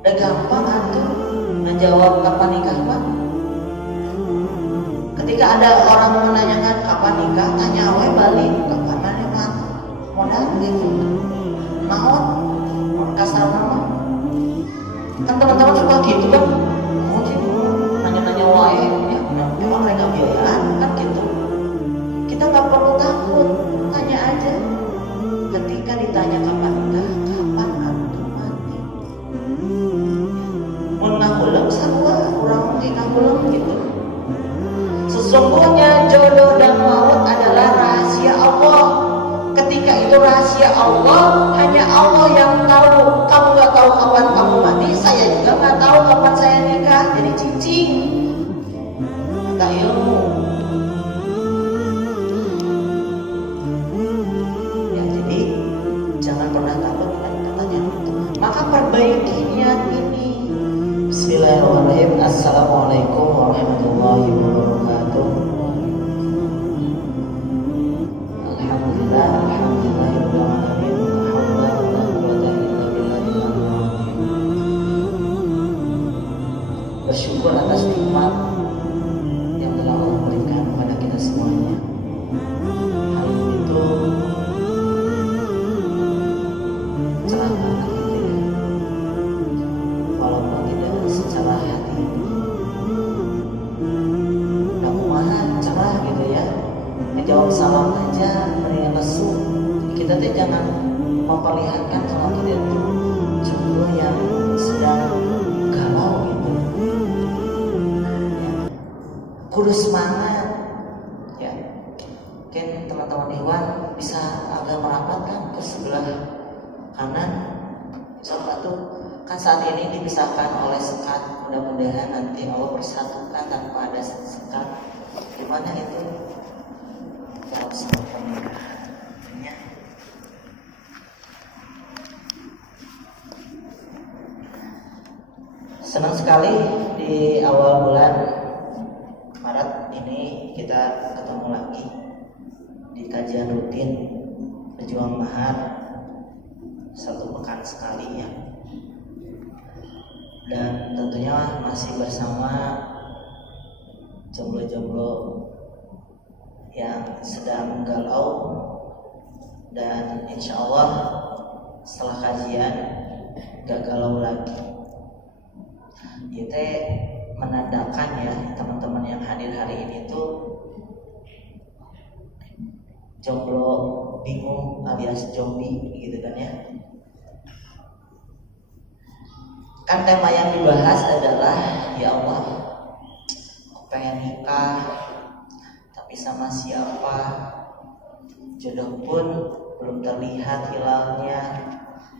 Udah gampang atuh menjawab kapan nikah Pak. Ketika ada orang menanyakan kapan nikah, tanya we balik kapan mana mat modal gitu. Naon? Kasar nama. Kan teman-teman suka gitu kan. Oh sih nanya-nanya wae ya. Emang mereka biayaan kan gitu. Kita nggak perlu takut, tanya aja. Ketika ditanya kapan nikah, kapan antum mati. Mun ngahuleum sarua urang ge ngahuleum gitu. Sesungguhnya jodoh dan maut adalah rahasia Allah. Ketika itu rahasia Allah, hanya Allah yang tahu. Kamu nggak tahu kapan kamu mati, saya juga nggak tahu kapan saya nikah. Jadi cicing, minta ilmu. Ya jadi jangan pernah takut katanya. Maka perbaiki niat ini. Bismillahirrahmanirrahim. Assalamualaikum warahmatullahi wabarakatuh. Alhamdulillah, alhamdulillahirabbil alamin. Bersyukur atas nikmat yang telah Allah berikan kepada kita semuanya. Hari ini itu cerah banget gitu ya. Walaupun tidak secara hati. Nah, kumaha cerah gitu ya. Menjawab salam aja mendingan lesu. Kita tuh jangan memperlihatkan kalau kita itu jomblo yang sedang galau gitu. Kudu semangat ya. Mungkin teman-teman Iwan bisa agak merapat kan ke sebelah kanan. Coba tuh kan saat ini dipisahkan oleh sekat. Mudah-mudahan nanti Allah persatukan tanpa ada sekat. Gimana itu? Jauh sama pernikahannya. Senang sekali di awal bulan Maret ini kita ketemu lagi di kajian rutin Pejuang Mahar 1 pekan sekali ya. Dan tentunya masih bersama jomblo-jomblo yang sedang galau, dan insya Allah setelah kajian gak galau lagi. Itu menandakan ya teman-teman yang hadir hari ini tuh jomblo bingung alias zombie gitu kan ya. Kan tema yang dibahas adalah ya Allah, aku pengen nikah tapi sama siapa, jodoh pun belum terlihat hilalnya,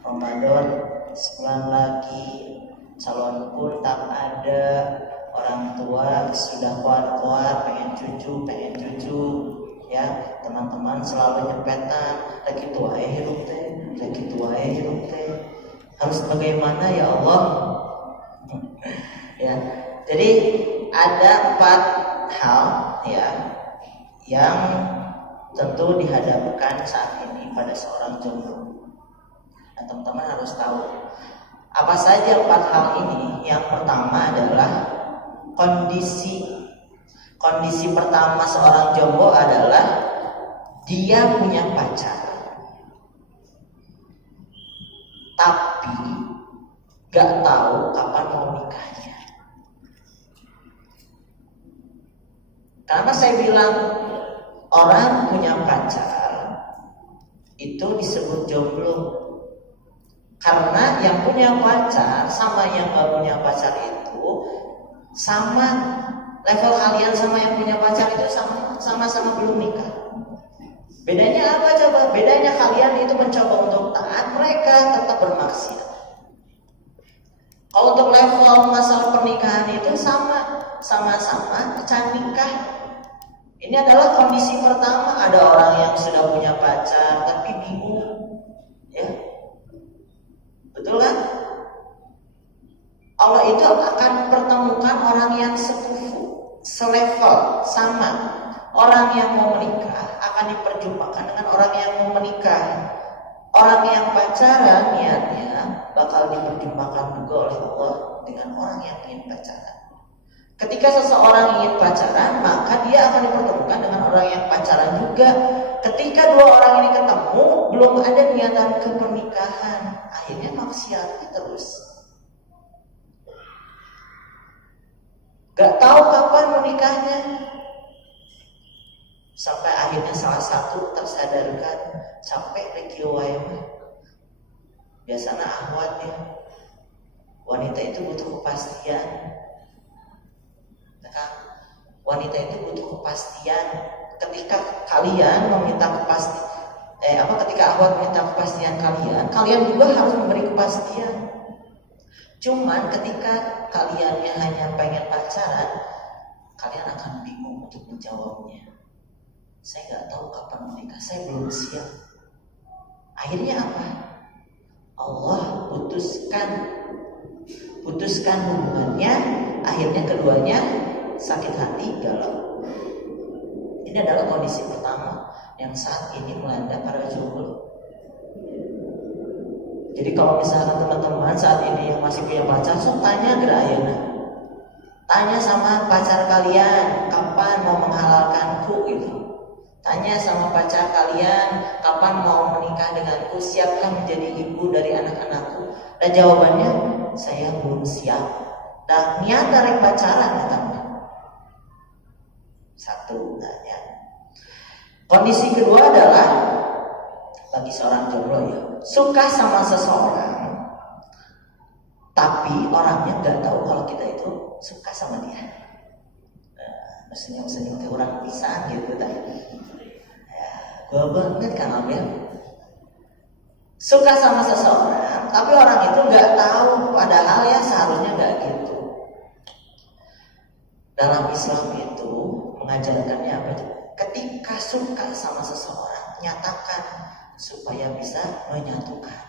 Ramadan sebulan lagi, calon pun tak ada, orang tua sudah kuat-kuat pengen cucu ya. Teman-teman selalu nyepetan lagi tua hidup teh, harus bagaimana ya Allah. Ya, jadi ada 4 hal ya yang tentu dihadapkan saat ini pada seorang jomblo. Nah, teman-teman harus tahu apa saja 4 hal ini. Yang pertama adalah kondisi. Kondisi pertama seorang jomblo adalah dia punya pacar, tapi gak tahu kapan mau nikahnya. Karena saya bilang orang punya pacar itu disebut jomblo. Karena yang punya pacar sama yang gak punya pacar itu sama level kalian. Sama yang punya pacar itu sama-sama belum nikah. Bedanya apa coba? Bedanya kalian itu mencoba untuk taat, mereka tetap bermaksiat. Kalau untuk level masalah pernikahan itu sama-sama can nikah. Ini adalah kondisi pertama. Ada orang yang sudah punya pacar tapi bingung, ya, betul kan? Allah itu akan pertemukan orang yang sekufu, selevel, sama. Orang yang mau menikah akan diperjumpakan dengan orang yang mau menikah. Orang yang pacaran niatnya bakal diperjumpakan juga oleh Allah dengan orang yang ingin pacaran. Ketika seseorang ingin pacaran, maka dia akan dipertemukan dengan orang yang pacaran juga. Ketika dua orang ini ketemu, belum ada niatan ke pernikahan, akhirnya maksiatnya terus. Gak tahu kapan menikahnya, sampai akhirnya salah satu tersadarkan sampai rekio wae. Biasanya ahwat ya, wanita itu butuh kepastian. Wanita itu butuh kepastian. Ketika kalian meminta kepastian, ketika ahwat meminta kepastian kalian juga harus memberi kepastian. Cuman ketika kaliannya hanya pengen pacaran, kalian akan bingung untuk menjawabnya. Saya nggak tahu kapan menikah, saya belum siap. Akhirnya apa? Allah putuskan hubungannya. Akhirnya keduanya sakit hati, galau. Ini adalah kondisi pertama yang saat ini melanda para jomblo. Jadi kalau misalkan teman-teman saat ini yang masih punya pacar, tanya gerayana. Tanya sama pacar kalian, kapan mau menghalalkanku gitu. Tanya sama pacar kalian, kapan mau menikah denganku, siapkah menjadi ibu dari anak-anakku? Dan jawabannya, saya belum siap. Nah, niat dari pacaran katanya. Satu, ya. Kondisi kedua adalah bagi seorang jomblo ya, suka sama seseorang, tapi orangnya nggak tahu kalau kita itu suka sama dia. Senyum-senyum kayak orang pisang gitu tadi. Ya, gue banget kan Abel. Suka sama seseorang, tapi orang itu nggak tahu, padahal ya seharusnya nggak gitu. Dalam Islam itu mengajarkannya apa? Ketika suka sama seseorang, nyatakan supaya bisa menyatukan.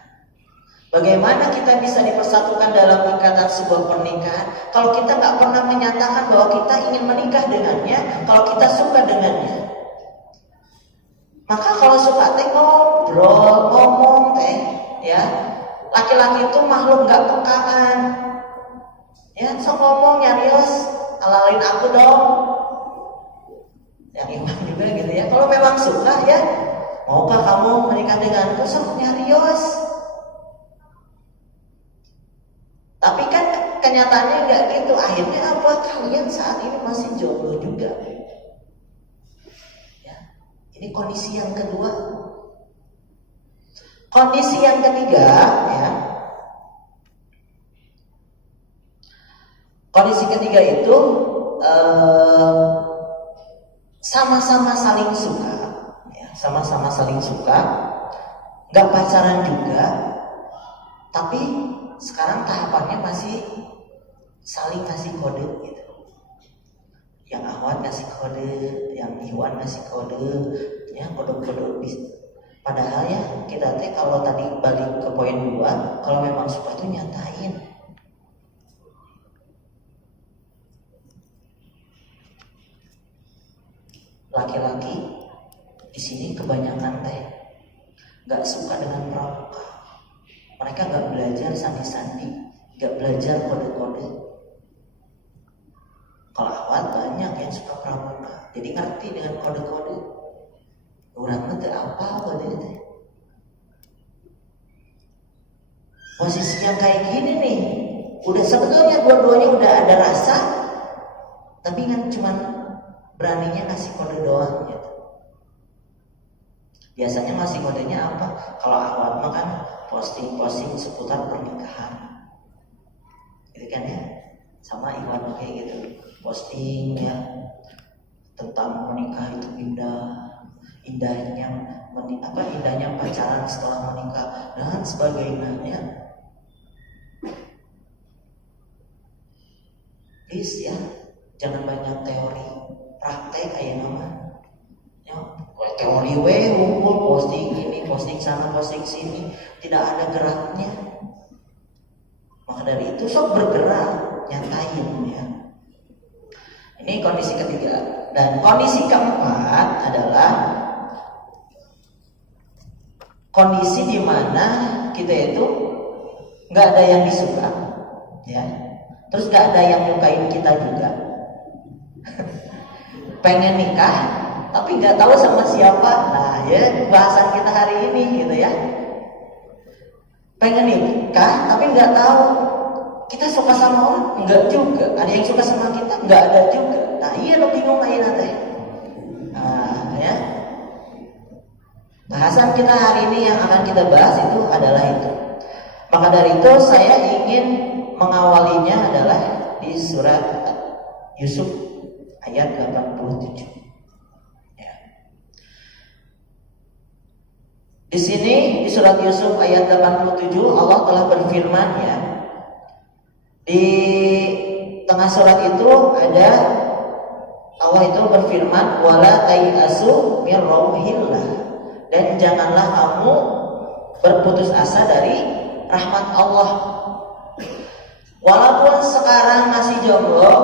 Bagaimana kita bisa dipersatukan dalam ikatan sebuah pernikahan kalau kita nggak pernah menyatakan bahwa kita ingin menikah dengannya, kalau kita suka dengannya? Maka kalau suka teh ngobrol, ngomong teh, ya. Laki-laki itu makhluk nggak pekaan, ya. Sok ngomong nyarios, halalin aku dong. Yang iman juga gitu ya. Kalau memang suka ya, maukah kamu menikah denganku? Sok nyarios. Tapi kan kenyataannya nggak gitu. Akhirnya apa? Kalian saat ini masih jomblo juga. Ya. Ini kondisi yang kedua. Kondisi yang ketiga, ya. Kondisi ketiga itu sama-sama saling suka, ya. Sama-sama saling suka, nggak pacaran juga, tapi sekarang tahapannya masih saling kasih kode gitu. Yang Ahwat kasih kode, yang Iwan kasih kode, ya kode-kode. Padahal ya kita teh kalau tadi balik ke poin 2, kalau memang suka tuh nyatain. Laki-laki di sini kebanyakan teh nggak suka dengan pramuka. Mereka nggak belajar sandi-sandi, nggak belajar kode-kode. Kalau Ahwat banyak yang suka pramuka, jadi ngerti dengan kode-kode. Orangnya teh apa kode itu? Posisi yang kayak gini nih, udah sebetulnya dua-duanya udah ada rasa, tapi kan cuman beraninya ngasih kode doang gitu. Biasanya ngasih kodenya apa? Kalau Ahwat mah kan posting seputar pernikahan, gitu kan ya. Sama Iwan kayak gitu, posting ya tentang menikah itu indahnya pacaran setelah menikah dan sebagainya. Please ya, jangan banyak teori, praktek kayak nama. Ya, teori ngumpul posting ini, posting sana, posting sini, tidak ada geraknya. Maka dari itu sok bergerak, nyatain ya. Ini kondisi ketiga. Dan kondisi keempat adalah kondisi di mana kita itu nggak ada yang disuka, ya, terus nggak ada yang nyukain kita juga. Pengen nikah tapi nggak tahu sama siapa. Nah, ya bahasan kita hari ini gitu ya. Pengen nikah tapi nggak tahu kita suka sama orang, nggak juga. Ada yang suka sama kita, nggak ada juga. Nah, iya lo bingung aja teh. Nah, ya. Bahasan kita hari ini yang akan kita bahas itu adalah itu. Maka dari itu saya ingin mengawalinya adalah di surat Yusuf ayat 87. Ya. Di sini di surat Yusuf ayat 87 Allah telah berfirman, ya. Di tengah surat itu ada Allah itu berfirman, wala tayasu mir rauhillah, dan janganlah kamu berputus asa dari rahmat Allah. Walaupun sekarang masih jomblo,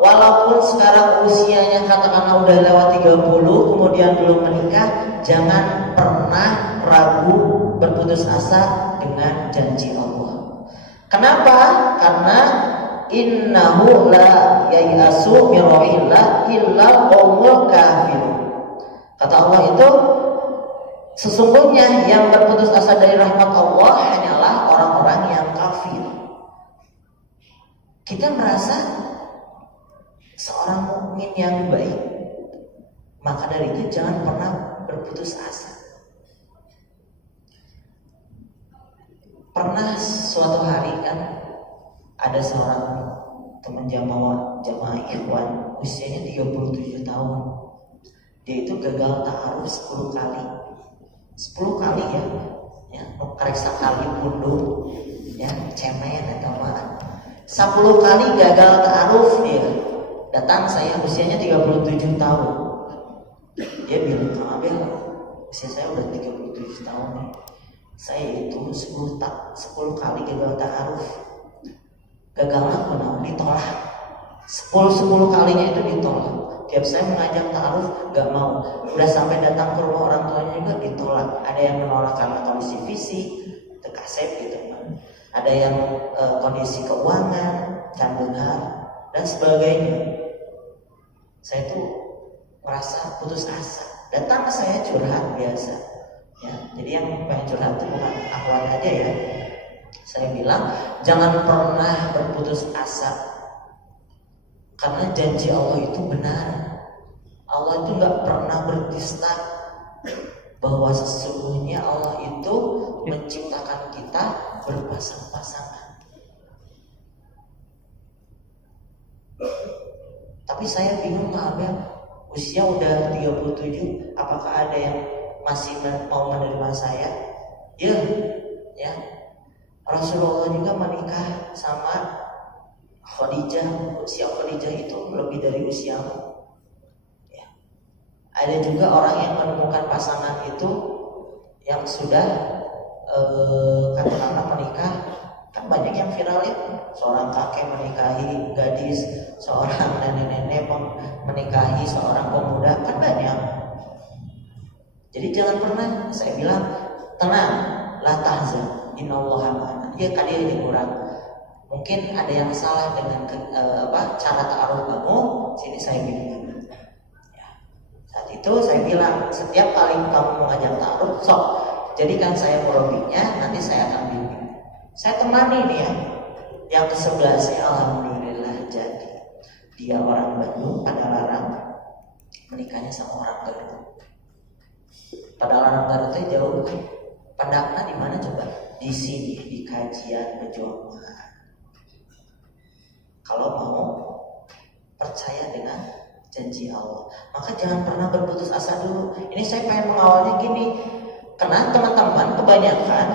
walaupun sekarang usianya katakanlah udah lewat 30, kemudian belum menikah, jangan pernah ragu berputus asa dengan janji Allah. Kenapa? Karena innahu la yayasu min rauhillah illal qaumul kafirun. Kata Allah itu, sesungguhnya yang berputus asa dari rahmat Allah hanyalah orang-orang yang kafir. Kita merasa seorang mukmin yang baik, maka dari itu jangan pernah berputus asa. Pernah suatu hari kan ada seorang teman jamaah ikhwan usianya 37 tahun. Dia itu gagal ta'aruf 10 kali. 10 kali ya kariksa kali punduh, ya cemen atau apa. 10 kali gagal ta'aruf dia. Datang saya usianya 37 tahun. Dia bilang, "Kang Abel, usia saya udah 37 tahun nih. Saya itu 10 kali gagal ta'aruf. Gagalnya pun ditolak. 10 kalinya itu ditolak. Tiap saya mengajak ta'aruf gak mau. Udah sampai datang ke rumah orang tuanya juga ditolak. Ada yang menolak karena kondisi fisik, tekasep gitu kan. Ada yang kondisi keuangan, kandungan dan sebagainya. Saya tuh merasa putus asa. Datang ke saya curhat biasa. Ya, jadi yang pengen curhat itu bukan akhwat aja ya. Saya bilang jangan pernah berputus asa, karena janji Allah itu benar. Allah itu nggak pernah berdusta, bahwa sesungguhnya Allah itu menciptakan kita berpasang-pasangan. Tapi saya bingung, Kak Abel, usia udah 37, apakah ada yang masih mau menerima saya? Ya. Rasulullah juga menikah sama Khadijah. Usia Khadijah itu lebih dari usiamu. Ya. Ada juga orang yang menemukan pasangan itu yang sudah katakanlah menikah. Kan banyak yang viral ya, seorang kakek menikahi gadis, seorang nenek-nenek menikahi seorang pemuda, kan banyak. Jadi jangan pernah, saya bilang tenang, la tahzan, innallaha ma'ana. Dia kali ini kurang. Mungkin ada yang salah dengan cara ta'aruf kamu. Sini saya bimbing. Ya. Saat itu saya bilang, setiap kali kamu mengajak ta'aruf, sok jadikan saya murabinya, nanti saya akan bimbing. Saya temani nih ya. Yang ke-11 alhamdulillah jadi. Dia orang Bandung, pada larang menikahnya sama orang Garut. Pada larang Garut itu jauh. Pandakna di mana coba? Di sini, di kajian Pejuangan. Kalau mau percaya dengan janji Allah, maka jangan pernah berputus asa dulu. Ini saya pengen mengawalnya gini, karena teman-teman kebanyakan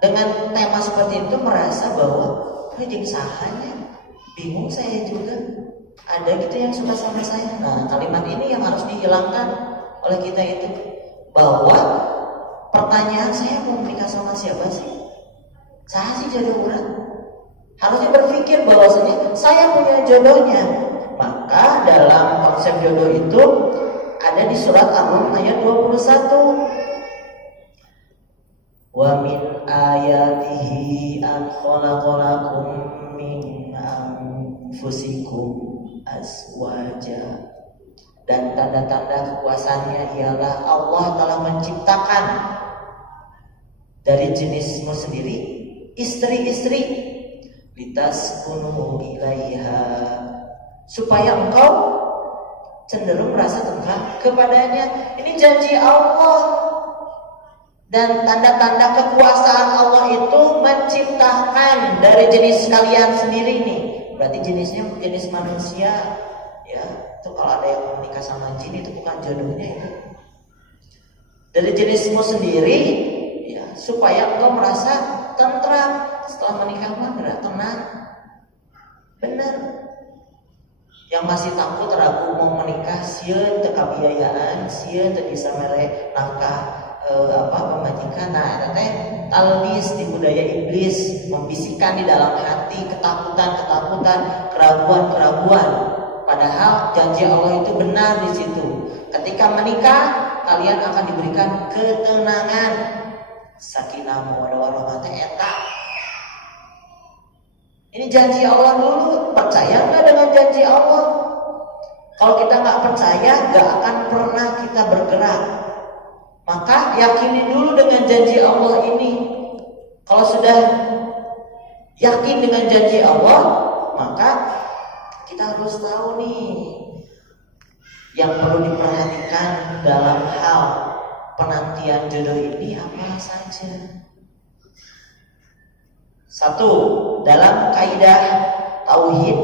dengan tema seperti itu merasa bahwa jadi sahanya, bingung saya juga. Ada gitu yang suka sama saya. Nah, kalimat ini yang harus dihilangkan oleh kita itu, bahwa pertanyaan saya mau menikah sama siapa sih? Saya sih jodoh orang. Harusnya berpikir bahwasanya saya punya jodohnya. Maka dalam konsep jodoh itu ada di surat Ar-Rum ayat 21. Wa min ayatihi an khalaqalakum min anfusikum azwaja. Dan tanda-tanda kekuasaannya ialah Allah telah menciptakan dari jenismu sendiri istri-istri, litaskunu ilaiha, supaya engkau cenderung merasa tentram kepadanya. Ini janji Allah. Dan tanda-tanda kekuasaan Allah itu menciptakan dari jenis kalian sendiri nih. Berarti jenisnya jenis manusia, ya. Itu kalau ada yang menikah sama jin itu bukan jodohnya itu. Dari jenismu sendiri, ya, supaya engkau merasa tentram setelah menikah mah tenang. Benar. Yang masih takut ragu mau menikah, sieun teu kabiayaan, sieun teu bisa mere nafkah pemajikan. Nah, teh talbis di budaya iblis, membisikkan di dalam hati ketakutan, keraguan. Padahal janji Allah itu benar di situ. Ketika menikah, kalian akan diberikan ketenangan, sakinah mawaddah warahmah eta. Ini janji Allah dulu. Percaya nggak dengan janji Allah? Kalau kita nggak percaya, nggak akan pernah kita bergerak. Maka yakini dulu dengan janji Allah ini. Kalau sudah yakin dengan janji Allah, maka kita harus tahu nih yang perlu diperhatikan dalam hal penantian jodoh ini apa saja. Satu, dalam kaidah tauhid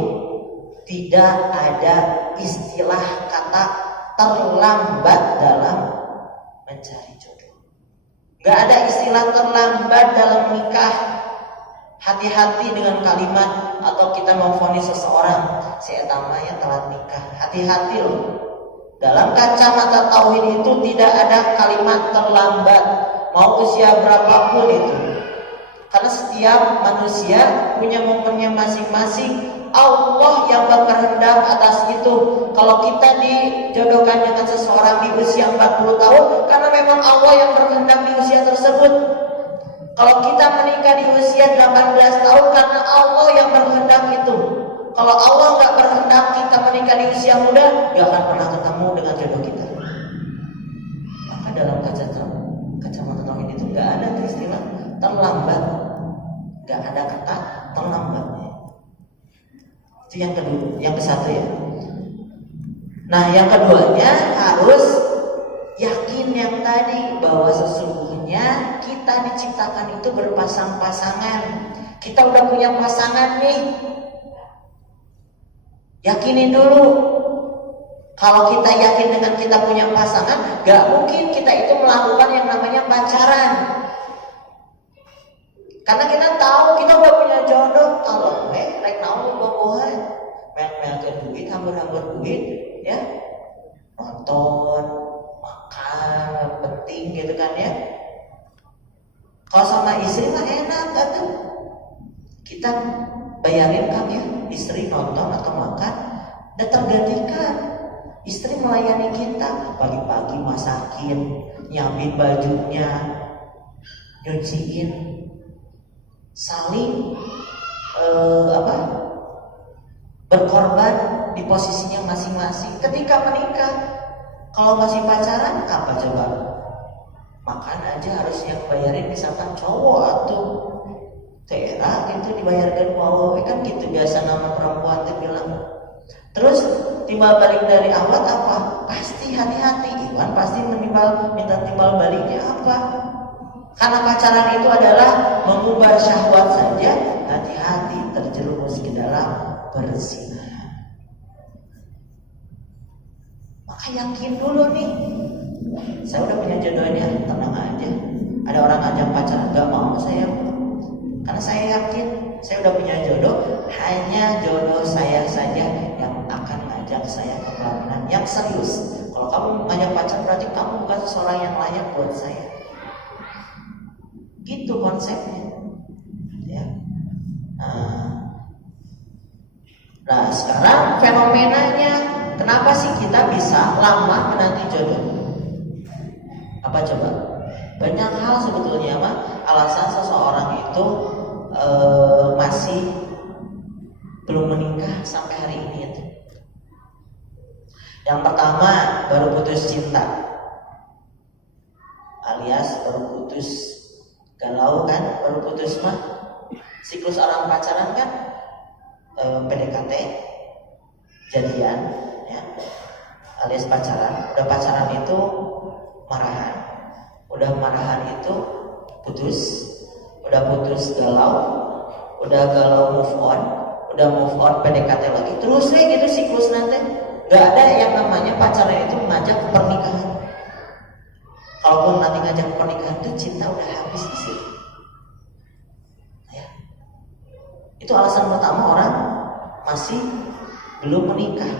tidak ada istilah kata terlambat dalam mencari jodoh. Gak ada istilah terlambat dalam nikah. Hati-hati dengan kalimat atau kita memvonis seseorang si eta mah ya telat nikah. Hati-hati loh. Dalam kacamata tauhid itu tidak ada kalimat terlambat, mau usia berapapun itu. Karena setiap manusia punya momennya masing-masing. Allah yang berkehendak atas itu. Kalau kita dijodohkan dengan seseorang di usia 40 tahun, karena memang Allah yang berkehendak di usia tersebut. Kalau kita menikah di usia 18 tahun, karena Allah yang berkehendak itu. Kalau Allah nggak berkehendak kita menikah di usia muda, nggak akan pernah ketemu dengan jodoh kita. Maka dalam kacamata tauhid itu nggak ada istilah terlambat, nggak ada kata terlambat. Itu yang kedua, yang ke-1 ya. Nah, yang keduanya harus yakin yang tadi bahwa sesungguhnya kita diciptakan itu berpasang-pasangan. Kita udah punya pasangan nih. Yakinin dulu. Kalau kita yakin dengan kita punya pasangan, gak mungkin kita itu melakukan yang namanya pacaran. Karena kita tahu kita udah punya jodoh. Kalau rek naon bobohan, mel-melkeun duit, hambur-hambur duit, ya. Nonton, makan, penting gitu kan ya. Kalau sama istri mah enak kan tuh. Kita bayarin kan ya, istri nonton atau makan, dan tergantikan. Istri melayani kita, pagi-pagi masakin, nyiapin bajunya, nyuciin, saling berkorban di posisinya masing-masing. Ketika menikah, kalau masih pacaran apa coba? Makan aja harus yang bayarin misalkan cowok atau tera gitu dibayarkan wow, kan gitu biasa nama perempuan tuh bilang. Terus timbal balik dari awal apa? Pasti hati-hati, Iwan pasti minta timbal baliknya apa? Karena pacaran itu adalah mengubah syahwat saja, hati-hati terjerumus ke dalam perzinahan. Maka yakin dulu nih, saya udah punya jodohnya, tenang aja. Ada orang ajak pacaran, gak mau saya, karena saya yakin saya udah punya jodoh. Hanya jodoh saya saja yang akan ngajak saya ke pelaminan yang serius. Kalau kamu ngajak pacaran berarti kamu bukan seseorang yang layak buat saya. Gitu konsepnya, ya. Nah sekarang fenomenanya, kenapa sih kita bisa lama menanti jodoh? Apa coba? Banyak hal sebetulnya mah. alasan seseorang itu masih belum menikah sampai hari ini itu. Yang pertama, baru putus cinta, alias baru putus galau kan, baru putus mah siklus orang pacaran kan PDKT, jadian ya, alias pacaran. Udah pacaran itu marahan, udah marahan itu putus, udah putus galau, udah galau move on, udah move on PDKT lagi, terus gitu siklus nanti. Gak ada yang namanya pacaran itu ngajak ke pernikahan. Kalaupun nanti ngajak ke pernikahan itu cinta udah habis di sini. Ya. Itu alasan pertama orang masih belum menikah.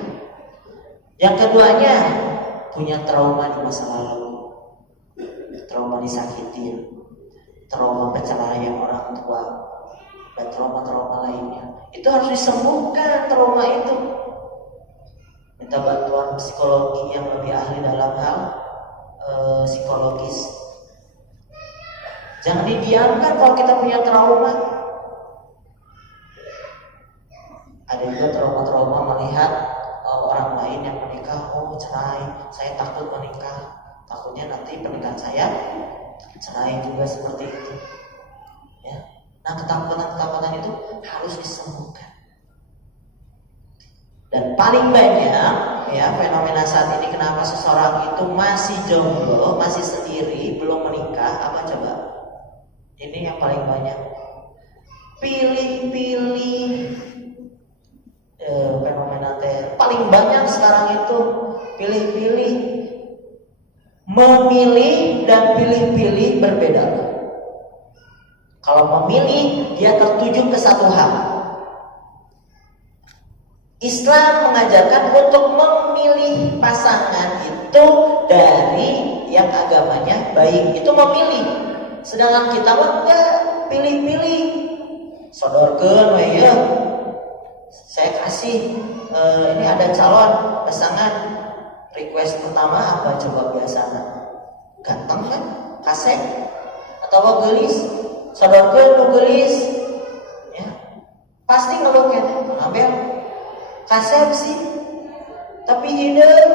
Yang keduanya punya trauma di masa lalu, trauma disakitin, trauma perceraian orang tua, dan trauma-trauma lainnya. Itu harus disembuhkan trauma itu. Minta bantuan psikologi yang lebih ahli dalam hal psikologis. Jangan didiamkan kalau kita punya trauma. Ada juga trauma-trauma melihat orang lain yang menikah, oh cerai, saya takut menikah, takutnya nanti pernikahan saya cerai juga seperti itu. Ya. Nah, ketakutan-ketakutan itu harus disembuhkan. Dan paling banyak ya fenomena saat ini, kenapa seseorang itu masih jomblo, masih sendiri, belum menikah, apa coba? Ini yang paling banyak. Pilih-pilih fenomena paling banyak sekarang itu pilih-pilih, memilih dan pilih-pilih berbeda. Kalau memilih dia tertuju ke satu hal. Islam mengajarkan untuk memilih pasangan itu dari yang agamanya baik, itu memilih. Sedangkan kita enggak, pilih-pilih. Sodorkeun we ya. Saya kasih ini ada calon pasangan, request pertama apa coba biasanya? Ganteng kan? Kasep atau gelis? Sodorkeun nu gelis. Ya. Pasti ngeluh kan, ngambil kasep sih, tapi hidup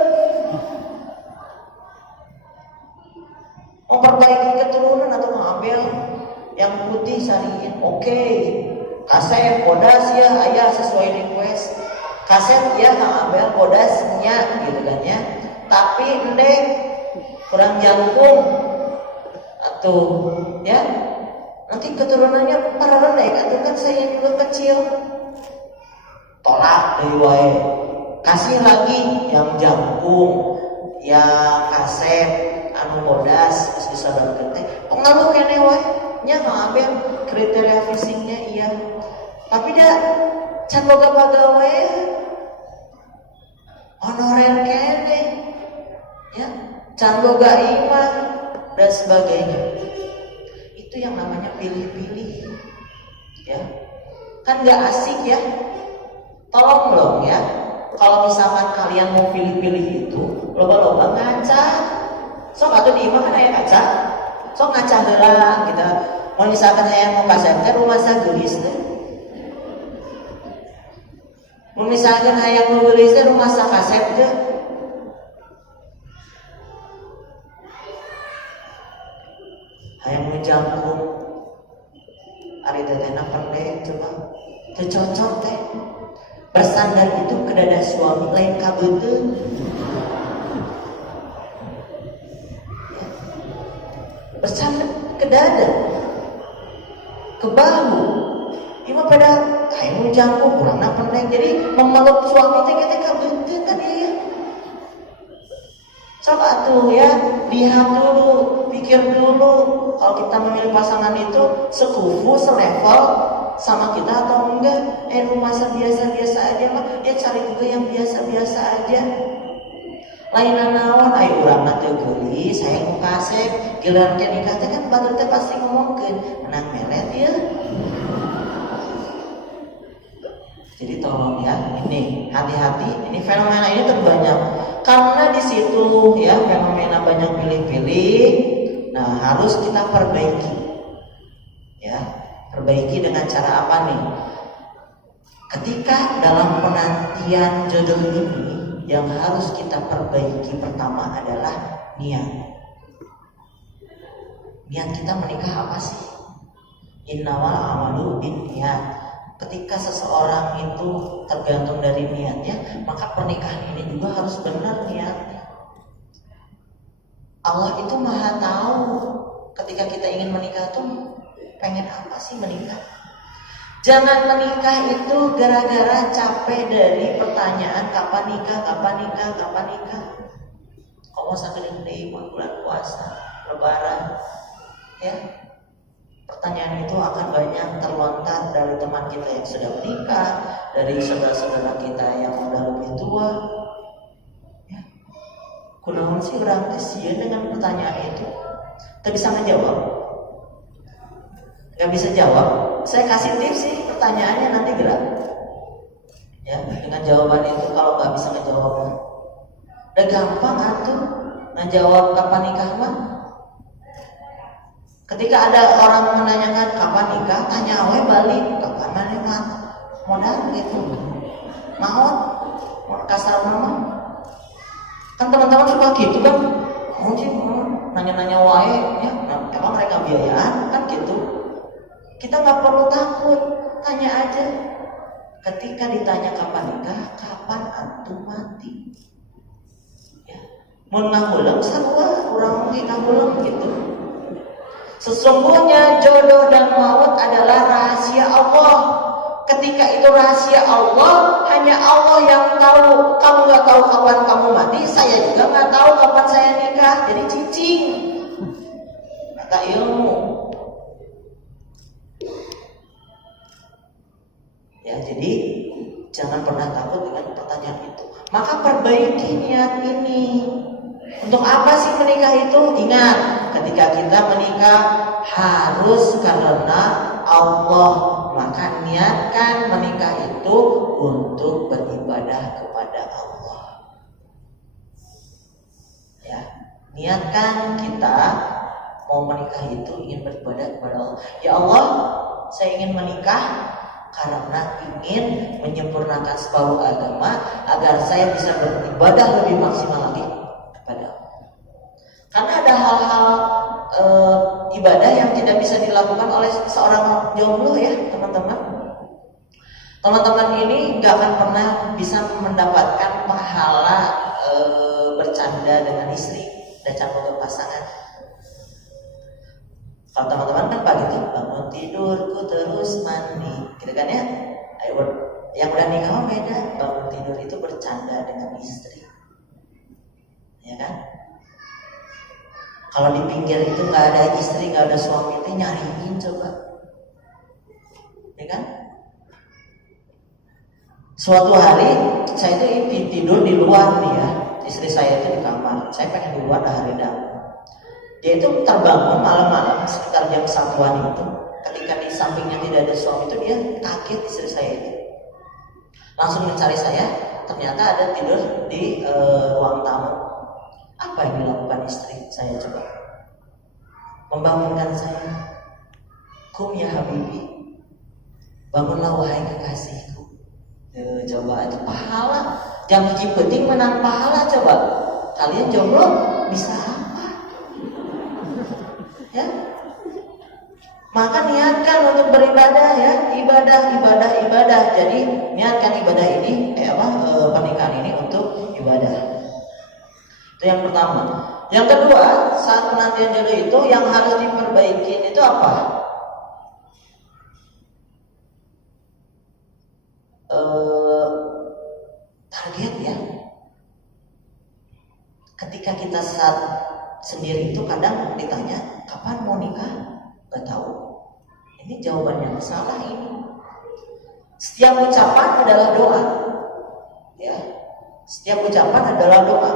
memperbaiki keturunan atau mengambil yang putih sariin. Oke, kasep bodas ya, ayah sesuai request. Kasep ya mengambil bodasnya gitu kan ya. Tapi endek kurang jangkung atau ya nanti keturunannya para rendek atau kan saya juga kecil. Tolak dari wae, kasih lagi yang jangkung, yang kasep, anu bodas, terus disadar teh. Pengaruh kene wae, nya ngambil kriteria fisiknya iya, tapi dah can boga pagawe, honorer kene, ya, can boga imah dan sebagainya. Itu yang namanya pilih-pilih, ya, kan nggak asik ya. Tolong dong ya, kalau misalkan kalian mau pilih-pilih itu, loba-loba ngaca. Sok atuh di imah kan aya kaca. Sok ngaca heula gitu. Mau misalkan hayang mau kasepkeun rumah sagelis teh. Mau misalkan hayang mau geulis teh rumah sakasep teh. Hayang mau jangkung. Ari tetehna pendek coba. Teu cocok teh. Bersandar itu ke dada suami lain kabeuteun. Bersandar ke dada, ke bahu. Ima pada kayu jangkung kurangna pendek, jadi memeluk suami teh kita kabeuteun kan ya. Sok atuh ya, lihat dulu, pikir dulu. Kalau kita memilih pasangan itu sekufu, selevel sama kita atau enggak. Rumah biasa-biasa aja mah, ya cari juga yang biasa-biasa aja. Lain naon, ayo urang teh geulis, saya mau kasep, giliran ke nikah teh kan batur teh pasti ngomongkeun, menang melet ya. Jadi tolong ya, ini hati-hati, ini fenomena ini terbanyak karena di situ ya fenomena banyak pilih-pilih. Nah harus kita perbaiki. Perbaiki dengan cara apa nih? Ketika dalam penantian jodoh ini, yang harus kita perbaiki pertama adalah niat. Niat kita menikah apa sih? Innamal amalu binniyat. Ketika seseorang itu tergantung dari niatnya, maka pernikahan ini juga harus benar niatnya. Allah itu maha tahu ketika kita ingin menikah tuh pengen apa sih menikah. Jangan menikah itu gara-gara capek dari pertanyaan kapan nikah, kapan nikah, kapan nikah. Kok mau sakit deh bulan puasa, lebaran, ya. Pertanyaan itu akan banyak terlontar dari teman kita yang sudah menikah, dari saudara-saudara kita yang udah lebih tua. Ya. Kunaon sih orang sih dengan pertanyaan itu? Kita bisa ngejawab? Gak bisa jawab. Saya kasih tips sih, pertanyaannya nanti gerak. Ya, dengan jawaban itu kalau nggak bisa ngejawab, udah gampang atuh ngejawab kapan nikah mah. Ketika ada orang menanyakan kapan nikah, tanya awe balik kapan mana modal gitu. Mau kasar mama. Kan teman-teman suka gitu kan, mungkin nanya-nanya wae, ya, emang mereka biayaan kan gitu. Kita nggak perlu takut, tanya aja. Ketika ditanya kapan nikah, kapan antum mati? Ya, mun ngahulang sarua, urang mungkin ngahulang gitu. Sesungguhnya jodoh dan maut adalah rahasia Allah. Ketika itu rahasia Allah, hanya Allah yang tahu. Kamu nggak tahu kapan kamu mati, saya juga nggak tahu kapan saya nikah. Jadi cicing, kata ilmu. Ya, jadi jangan pernah takut dengan pertanyaan itu. Maka perbaiki niat ini. Untuk apa sih menikah itu? Ingat, ketika kita menikah harus karena Allah. Maka niatkan menikah itu untuk beribadah kepada Allah. Ya, niatkan kita mau menikah itu ingin beribadah kepada Allah. Ya Allah, saya ingin menikah karena ingin menyempurnakan separuh agama agar saya bisa beribadah lebih maksimal lagi kepada Allah. Karena ada hal-hal ibadah yang tidak bisa dilakukan oleh seorang jomblo ya teman-teman. Teman-teman ini gak akan pernah bisa mendapatkan pahala bercanda dengan istri dan campur pasangan. Kalau teman-teman kan pagi itu bangun tidurku terus mandi, gitu kan ya? Ayo, yang udah nikah beda, bangun tidur itu bercanda dengan istri, ya kan? Kalau di pinggir itu nggak ada istri, nggak ada suami itu nyariin coba, ya kan? Suatu hari saya itu tidur di luar nih ya, istri saya itu di kamar, saya pengen di luar hari dah. Dia itu terbangun malam-malam sekitar jam 1-an itu. Ketika di sampingnya tidak ada suami itu, dia kaget istri saya itu. Langsung mencari saya, ternyata ada tidur di ruang tamu. Apa yang dilakukan istri saya coba? Membangunkan saya. Kum ya Habibi, bangunlah wahai kekasihku. Coba itu pahala. Jam hiji penting menang pahala coba. Kalian jomblo bisa ya, maka niatkan untuk beribadah ya, ibadah. Jadi niatkan ibadah ini, pernikahan ini untuk ibadah. Itu yang pertama. Yang kedua, saat penantian jodoh itu yang harus diperbaiki itu apa? Target ya. Ketika kita saat sendiri itu kadang ditanya kapan mau nikah, gak tahu. Ini jawabannya salah ini. Setiap ucapan adalah doa, ya. Setiap ucapan adalah doa.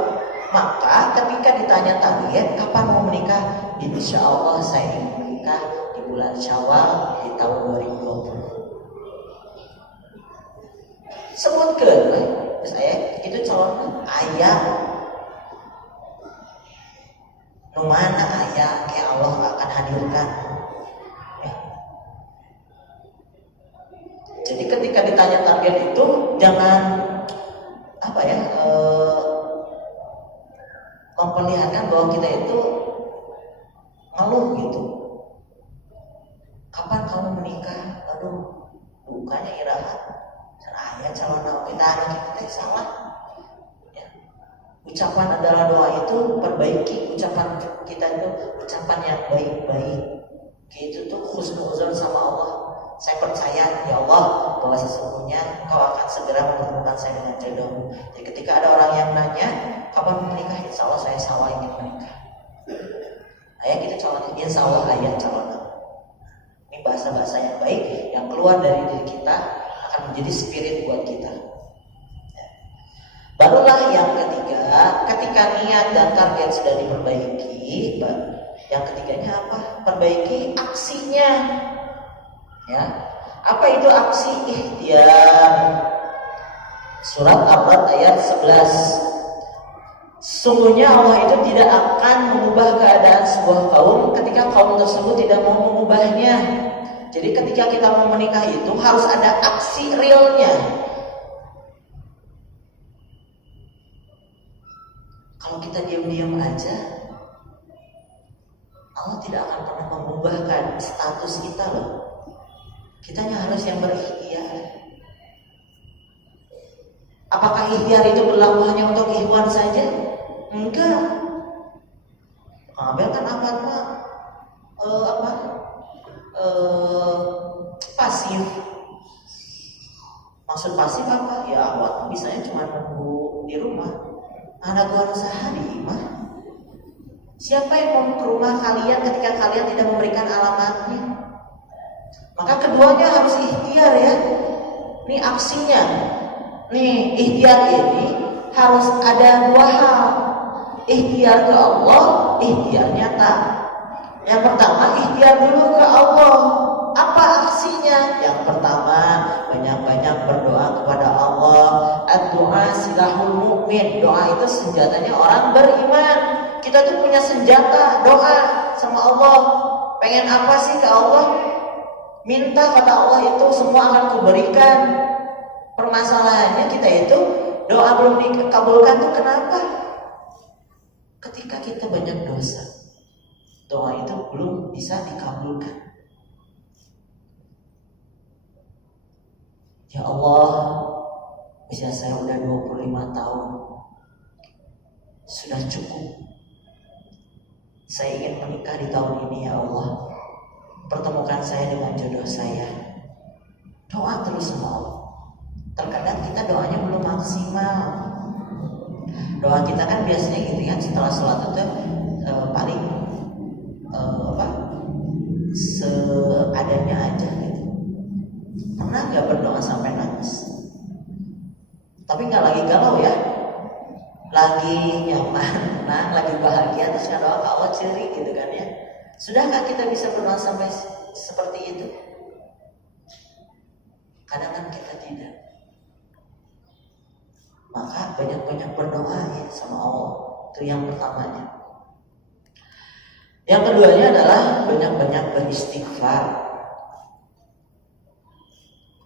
Maka ketika ditanya target kapan mau menikah, insya Allah saya ingin menikah di bulan Syawal di tahun 2020. Sebutkan, saya itu calon ayah. Mana ayah kayak Allah akan hadirkan ya. jangan memperlihatkan bahwa kita itu ngeluh gitu. Kapan kamu menikah? Aduh, bukannya iraha. Saya calon kita anak kita salah. Ya. Ucapan adalah doa itu perbaiki ucapan kita itu ucapan yang baik-baik. Gitu tuh husnuzon sama Allah. Saya percaya ya Allah bahwa sesungguhnya Engkau akan segera mempertemukan saya dengan jodoh. Jadi ketika ada orang yang nanya kapan menikah, insya Allah saya sawah ingin menikah. Ayah kita calon, insya Allah ayah calon. Ini bahasa-bahasa yang baik yang keluar dari diri kita akan menjadi spirit buat kita. Barulah yang ketiga, ketika niat dan target sudah diperbaiki, yang ketiganya apa? Perbaiki aksinya. Ya, apa itu aksi ikhtiar? Surat Ar-Ra'd ayat 11. Sungguhnya Allah itu tidak akan mengubah keadaan sebuah kaum ketika kaum tersebut tidak mau mengubahnya. Jadi ketika kita mau menikah itu harus ada aksi realnya. Kalau kita diam-diam aja, Allah tidak akan pernah mengubahkan status kita loh. Kitanya harus yang berikhtiar. Apakah ikhtiar itu berlaku hanya untuk ikhwan saja? Enggak. Abel kan pasif. Maksud pasif apa? Ya awat bisanya cuma nunggu di rumah. Anak gua usaha di imah. Siapa yang mau ke rumah kalian ketika kalian tidak memberikan alamatnya? Maka keduanya harus ikhtiar ya. Ini aksinya. Nih ikhtiar ini harus ada dua hal. Ikhtiar ke Allah, ikhtiar nyata. Yang pertama ikhtiar dulu ke Allah. Apa aksinya? Yang pertama banyak-banyak berdoa kepada Allah. Ad-du'a silahul mu'min. Doa itu senjatanya orang beriman. Kita tuh punya senjata doa sama Allah. Pengen apa sih ke Allah? Minta kata Allah itu semua akan kuberikan. Permasalahannya kita itu doa belum dikabulkan tuh kenapa? Ketika kita banyak dosa, doa itu belum bisa dikabulkan. Ya Allah, usia saya udah 25 tahun. Sudah cukup. Saya ingin menikah di tahun ini ya Allah. Pertemukan saya dengan jodoh saya. Doa terus sama Allah. Terkadang kita doanya belum maksimal. Doa kita kan biasanya gitu kan setelah sholat itu paling seadanya aja gitu. Pernah nggak berdoa sampai nangis? Tapi nggak lagi galau ya, lagi nyaman, tenang, lagi bahagia terus doa ke Allah ciri gitu kan ya. Sudahkah kita bisa berdoa sampai seperti itu? Kadang kan kita tidak. Maka banyak-banyak berdoa ya sama Allah. Itu yang pertamanya. Yang keduanya adalah banyak-banyak beristighfar.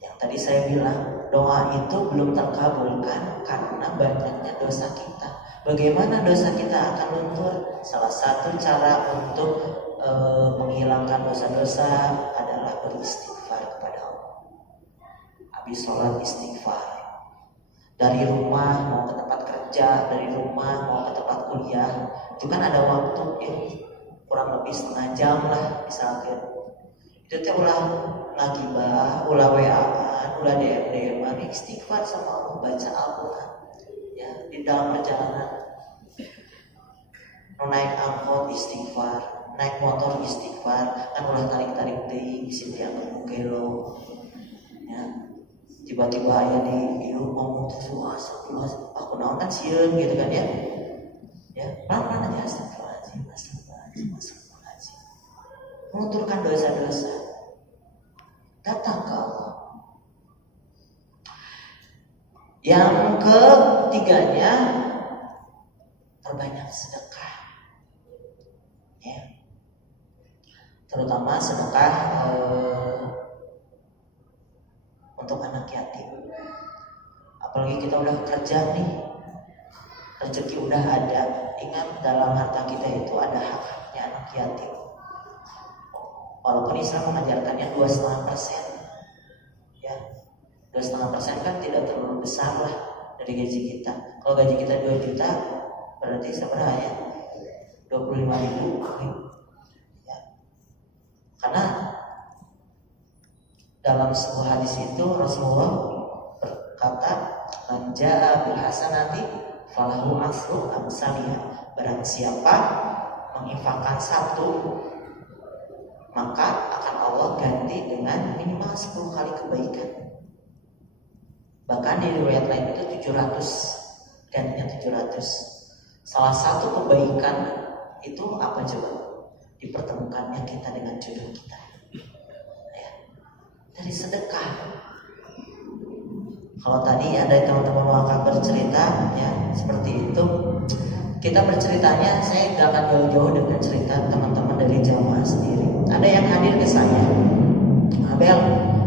Yang tadi saya bilang, doa itu belum terkabulkan karena banyaknya dosa kita. Bagaimana dosa kita akan luntur? Salah satu cara untuk menghilangkan dosa-dosa adalah beristighfar kepada Allah. Habis sholat istighfar. Dari rumah mau ke tempat kerja, dari rumah mau ke tempat kuliah, itu kan ada waktu kurang lebih setengah jam lah misalnya. Itu teh ulah ngagibah, ulah WA-an, ulah DM-an, istighfar sama Allah, baca Al-Quran ya di dalam perjalanan. Naik angkot istighfar, naik motor istighfar, kan ulah tarik-tarik deui sih dia ngelo ya. Tiba-tiba aya di ieu ngomong terus aku naon kan sieun gitu kan ya. Ya, pelan-pelan aja astagfirullahaladzim. Menguturkan dosa-dosa. Datang ke Allah. Yang ketiganya perbanyak sedekah. Ya. Terutama sedekah untuk anak yatim. Apalagi kita udah kerja nih, rezeki udah ada. Ingat, dalam harta kita itu ada hak-haknya anak yatim. Walaupun Islam mengajarkannya 2,5%, ya 2,5% kan tidak terlalu besar lah dari gaji kita. Kalau gaji kita 2 juta, berarti seberapa ya? 25.000. Ya. Karena dalam sebuah hadis itu Rasulullah berkata, "Man jaa bil hasanati falahu asru amsalihha." Barang siapa menginfakkan 1, maka akan Allah ganti dengan minimal 10 kali kebaikan. Bahkan di riwayat lain itu 700, gantinya 700. Salah satu kebaikan itu apa coba? Dipertemukannya kita dengan jodoh kita, ya, dari sedekah. Kalau tadi ada teman-teman wakaf bercerita, ya seperti itu. Kita berceritanya, saya gak akan jauh-jauh dengan cerita teman-teman dari jamaah sendiri. Ada yang hadir ke saya, Abel,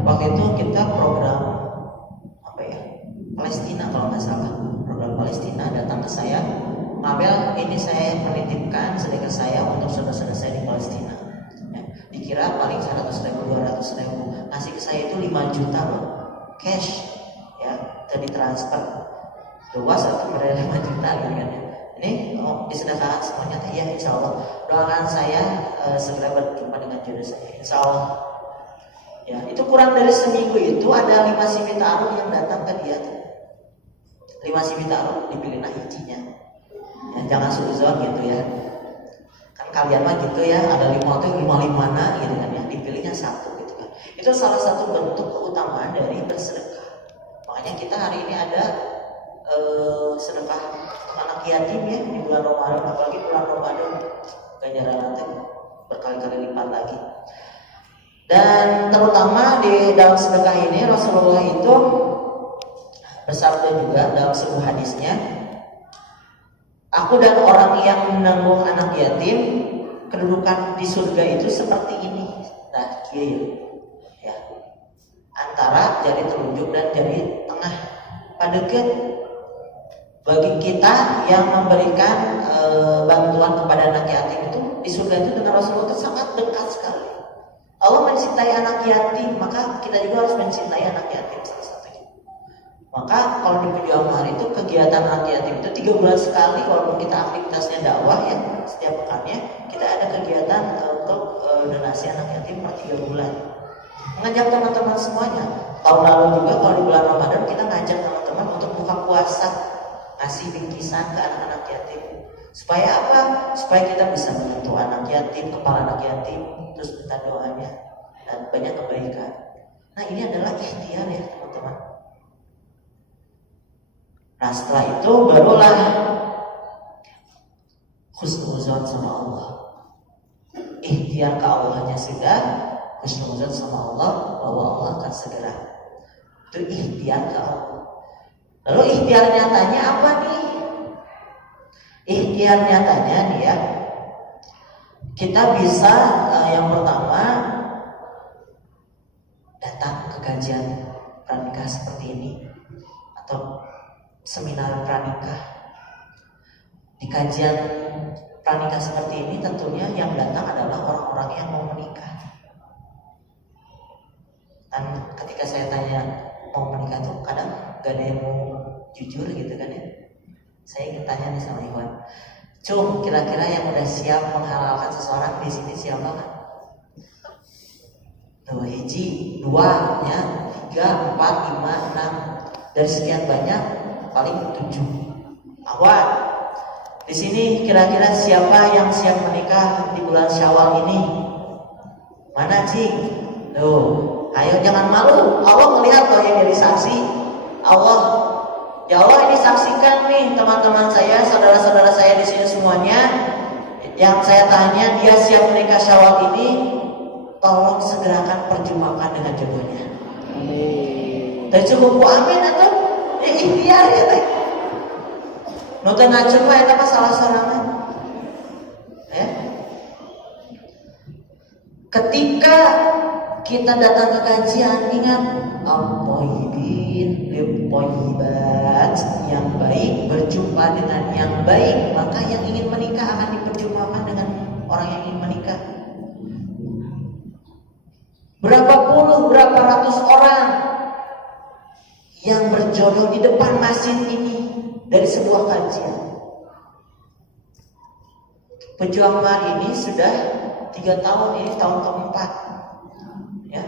waktu itu kita program apa ya, Palestina kalau nggak salah, program Palestina, datang ke saya, Abel, ini saya menitipkan sedekah saya untuk saudara-saudara saya di Palestina. Ya, dikira paling 100.000, 200.000, ngasih ke saya itu 5 juta loh, cash, ya, tadi transfer, luas atau berada 5 juta gitu kan ya. Ini disedekahkan semuanya, ya insya Allah. Doakan saya segera berjumpa dengan jodoh saya, insya Allah. Ya, itu kurang dari seminggu itu ada 5 Simitarum yang datang ke dia. 5 Simitarum dipilih hijinya. Ya, jangan suzon gitu ya. Kan kalian mah gitu ya, ada 5 itu 5 gitu kan ya, dipilihnya 1 gitu kan. Itu salah satu bentuk keutamaan dari bersedekah. Makanya kita hari ini ada sedekah anak yatim ya di bulan Ramadan, apalagi bulan Ramadan ganjaran nanti berkali-kali lipat lagi. Dan terutama di dalam sedekah ini Rasulullah itu bersabda juga dalam sebuah hadisnya, "Aku dan orang yang menanggung anak yatim, kedudukan di surga itu seperti ini." Nah, kieu ya, antara jari telunjuk dan jari tengah padeukeut. Bagi kita yang memberikan bantuan kepada anak yatim itu di surga itu dengan Rasulullah itu sangat dekat sekali. Allah mencintai anak yatim, maka kita juga harus mencintai anak yatim salah satunya. Maka kalau di penjual hari itu kegiatan anak yatim itu 3 bulan sekali, walaupun kita aktivitasnya dakwah ya setiap pekannya, kita ada kegiatan untuk donasi anak yatim per 3 bulan. Mengajak teman-teman semuanya. Tahun lalu juga kalau di bulan Ramadan kita ngajak teman-teman untuk buka puasa, ngasih bingkisan ke anak-anak yatim. Supaya apa? Supaya kita bisa membantu anak yatim, kepala anak yatim, terus minta doanya dan banyak kebaikan. Nah, ini adalah ikhtiar ya teman-teman. Nah, setelah itu barulah husnuzon sama Allah. Ikhtiar ke Allahnya sudah, husnuzon sama Allah bahwa Allah akan segera. Itu ikhtiar ke Allah. Lalu ikhtiar nyatanya apa nih? Ikhtiar nyatanya nih ya, kita bisa yang pertama datang ke kajian pranikah seperti ini atau seminar pranikah. Di kajian pranikah seperti ini tentunya yang datang adalah orang-orang yang mau menikah. Dan ketika saya tanya mau menikah tuh kadang gak ada yang mau jujur gitu kan ya. Saya ingin tanya nih sama Iwan, Cung, kira-kira yang udah siap menghalalkan seseorang di sini siapa kan? Tuh, 1, 2, ya, 3, 4, 5, 6. Dari sekian banyak paling 7. Awal. Di sini kira-kira siapa yang siap menikah di bulan Syawal ini? Mana Cing? Tuh, ayo jangan malu. Allah melihat loh yang jadi saksi. Allah, ya Allah, ini saksikan nih teman-teman saya, saudara-saudara saya di sini semuanya. Yang saya tanya, dia siap menikah Syawal ini, tolong segerakan perjumpakan dengan jodohnya. Dan cukup amin atau ikhtiar ya teh. Nonton ngacung lah itu masalah sorangan. Ya. Ketika kita datang ke kajian, ingat Al-Thayyibin tayyibin littayyibat, yang baik berjumpa dengan yang baik, maka yang ingin menikah akan diperjumpakan dengan orang yang ingin menikah. Berapa puluh, berapa ratus orang yang berjodoh di depan masjid ini dari sebuah kajian. Pejuang Mar ini sudah 3 tahun, ini tahun keempat. Ya.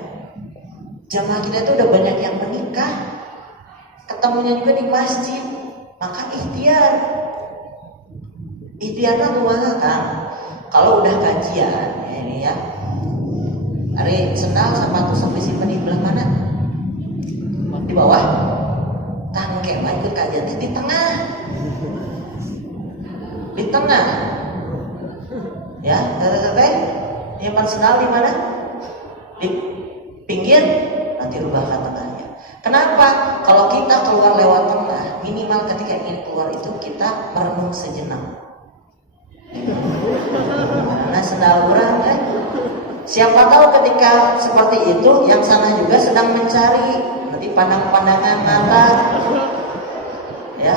Jamaah kita itu udah banyak yang menikah, ketemunya juga di masjid. Maka ikhtiar. Ikhtiarnya kemana kan? Kalau udah kajian, ya ini ya. Hari sendal sama tuh sampai simpen di belah mana? Di bawah. Tangke mah ikut kajian di tengah. Di tengah. Ya, tete nyimpan sendal di mana? Di pinggir, nanti rubah ke tengahnya. Kenapa? Kalau kita keluar lewat tengah, minimal ketika ingin keluar itu kita merenung sejenak. Mana sendal kurang kan? Siapa tahu ketika seperti itu yang sana juga sedang mencari, nanti pandang-pandangan mata, ya.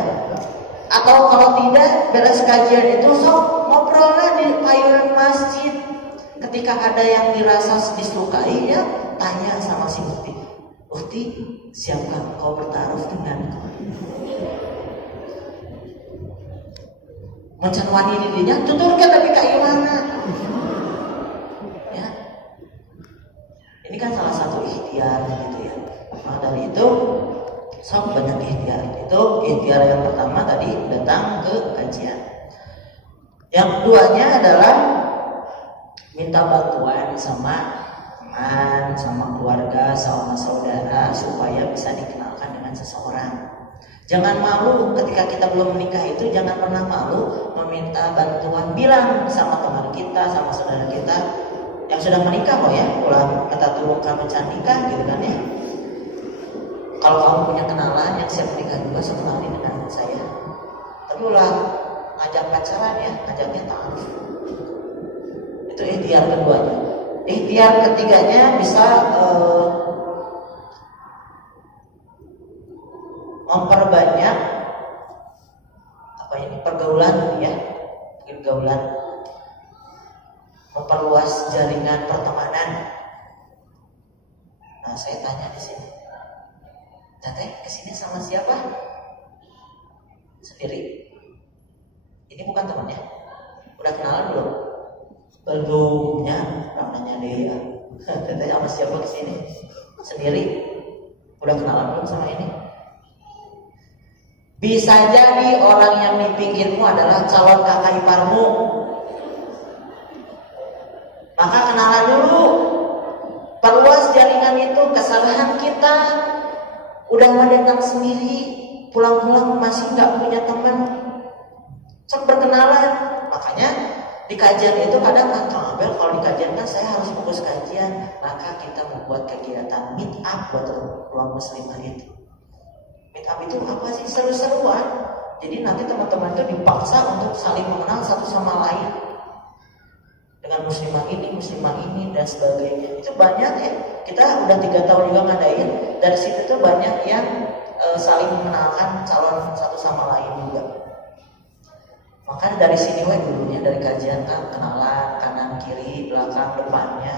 Atau kalau tidak beres kajian itu sok ngobrolnya di payuran masjid. Ketika ada yang dirasa disukai, ya tanya sama si Ukti. Ukti, siapa kau bertaruh denganku? Macan wani dirinya, tuturkan tapi kayak mana? Ya, ini kan salah satu ikhtiar gitu ya. Nah dari itu, sok banyak ikhtiar. Itu ikhtiar yang pertama tadi datang ke kajian. Yang keduanya adalah minta bantuan sama teman, sama keluarga, sama saudara supaya bisa dikenalkan dengan seseorang. Jangan malu ketika kita belum menikah itu, jangan pernah malu meminta bantuan. Bilang sama teman kita, sama saudara kita yang sudah menikah kok ya, ulang minta tolong kamu nikah gitu kan ya. Kalau kamu punya kenalan yang siap menikah juga, kenalin dengan saya. Tapi ulah ngajak pacaran ya, ngajaknya ta'aruf. Itu ikhtiar keduanya. Ikhtiar ketiganya bisa memperbanyak apa ini pergaulan ya, pergaulan, memperluas jaringan pertemanan. Nah saya tanya di sini, Teteh kesini sama siapa? Sendiri. Ini bukan temannya. Udah kenalan belum? Belumnya, namanya dia. Teteh sama siapa kesini? Sendiri. Udah kenalan belum sama ini? Bisa jadi orang yang di pinggirmu adalah calon kakak iparmu. Maka kenalan dulu. Perluas jaringan itu. Kesalahan kita udah mau datang sendiri, pulang-pulang masih nggak punya teman. Sok berkenalan. Makanya di kajian itu kadang Kang Abel, kalau di kajian kan saya harus fokus kajian, maka kita membuat kegiatan meet up buat ruang muslimah itu. Meet up itu apa sih? Seru-seruan. Jadi nanti teman-teman itu dipaksa untuk saling mengenal satu sama lain. Dengan muslimah ini dan sebagainya. Itu banyak ya. Kita udah 3 tahun juga ngadain. Dari situ tuh banyak yang saling mengenalkan calon satu sama lain juga. Maka dari sini dulunya dari kajian kan kenalan kanan kiri belakang depannya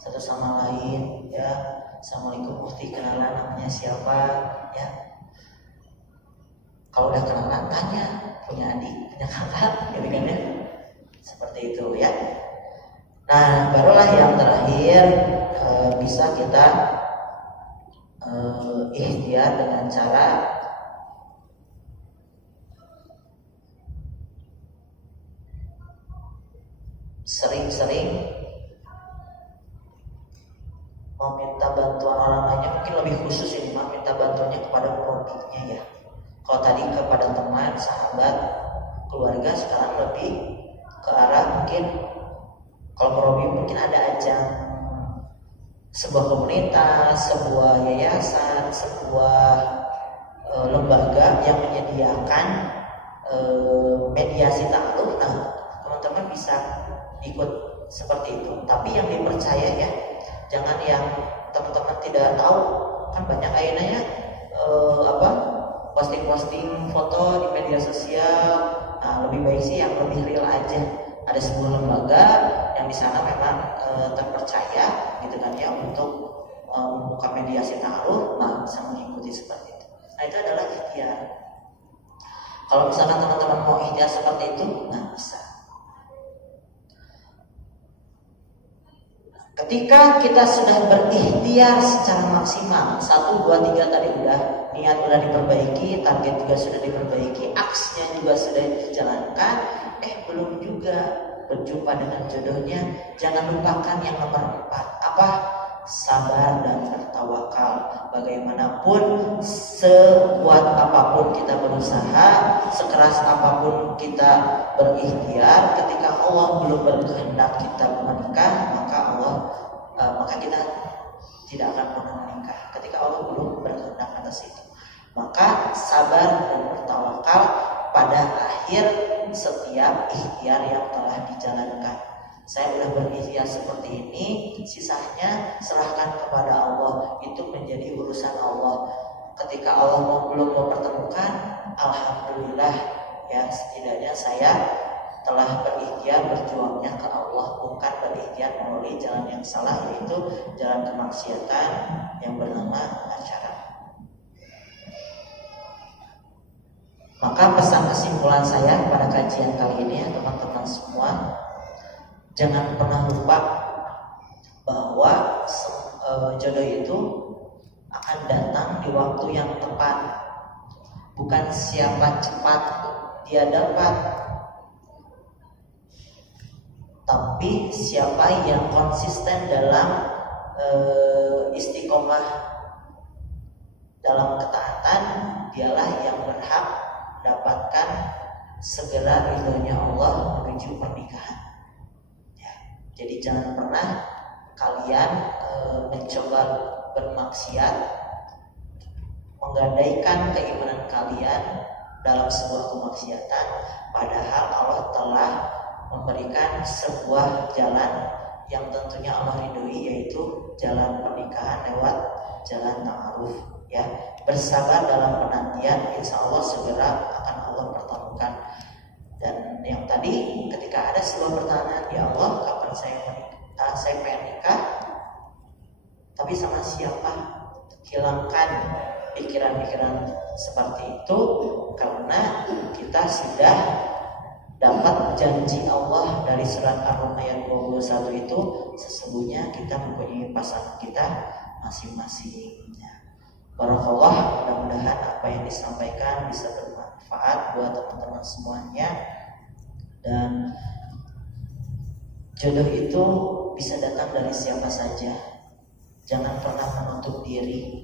satu sama lain ya. Assalamualaikum Mufti, kenalan namanya siapa ya. Kalau udah kenalan tanya punya adik punya kakak gitu kan ya. Seperti itu ya. Nah barulah yang terakhir bisa kita ikhtiar dengan cara sering-sering meminta bantuan orang lainnya. Mungkin lebih khusus ini minta bantuannya kepada murabinya ya. Kalau tadi kepada teman, sahabat, keluarga, sekarang lebih ke arah mungkin kalau murabi mungkin ada ajang sebuah komunitas, sebuah yayasan, sebuah lembaga yang menyediakan mediasi ta'aruf. Nah teman-teman bisa ikut seperti itu, tapi yang dipercaya ya, jangan yang teman-teman tidak tahu. Kan banyak akhirnya apa posting-posting foto di media sosial. Nah, lebih baik sih yang lebih real aja. Ada sebuah lembaga yang di sana memang terpercaya gitu kan ya untuk membuka mediasi ta'aruf, nah bisa mengikuti seperti itu. Nah itu adalah ikhtiar. Kalau misalkan teman-teman mau ikhtiar seperti itu, nah bisa. Ketika kita sudah berikhtiar secara maksimal, 1, 2, 3 tadi udah, niat udah diperbaiki, target juga sudah diperbaiki, aksinya juga sudah dijalankan, belum juga berjumpa dengan jodohnya. Jangan lupakan yang nomor 4, apa? Sabar dan bertawakal. Bagaimanapun, sekuat apapun kita berusaha, sekeras apapun kita berikhtiar, ketika Allah belum berkehendak kita menikah, maka kita tidak akan pernah menikah. Ketika Allah belum berkehendak atas itu, maka sabar dan bertawakal pada akhir setiap ikhtiar yang telah dijalankan. Saya sudah berikhtiar seperti ini, sisanya serahkan kepada Allah. Itu menjadi urusan Allah. Ketika Allah belum mempertemukan, alhamdulillah ya, setidaknya saya telah berikhtiar berjuangnya ke Allah, bukan berikhtiar melalui jalan yang salah, yaitu jalan kemaksiatan yang bernama acara. Maka pesan kesimpulan saya pada kajian kali ini ya teman-teman semua, jangan pernah lupa bahwa jodoh itu akan datang di waktu yang tepat. Bukan siapa cepat dia dapat, tapi siapa yang konsisten dalam istiqomah dalam ketaatan, dialah yang berhak mendapatkan segera ridhonya Allah menuju pernikahan. Ya, jadi jangan pernah kalian mencoba bermaksiat, menggadaikan keimanan kalian dalam sebuah kemaksiatan, padahal Allah telah memberikan sebuah jalan yang tentunya Allah ridhoi, yaitu jalan pernikahan lewat jalan ta'aruf. Ya, bersabar dalam penantian, insya Allah segera akan Allah pertemukan. Dan yang tadi, ketika ada sebuah pertanyaan, ya Allah, kapan saya pengen nikah, tapi sama siapa? Hilangkan pikiran-pikiran seperti itu, karena kita sudah dapat janji Allah dari surat Ar-Rum ayat 21 itu, sesungguhnya kita mempunyai pasangan kita masing-masing. Barakallah, mudah-mudahan apa yang disampaikan bisa bermanfaat buat teman-teman semuanya. Dan jodoh itu bisa datang dari siapa saja. Jangan pernah menutup diri.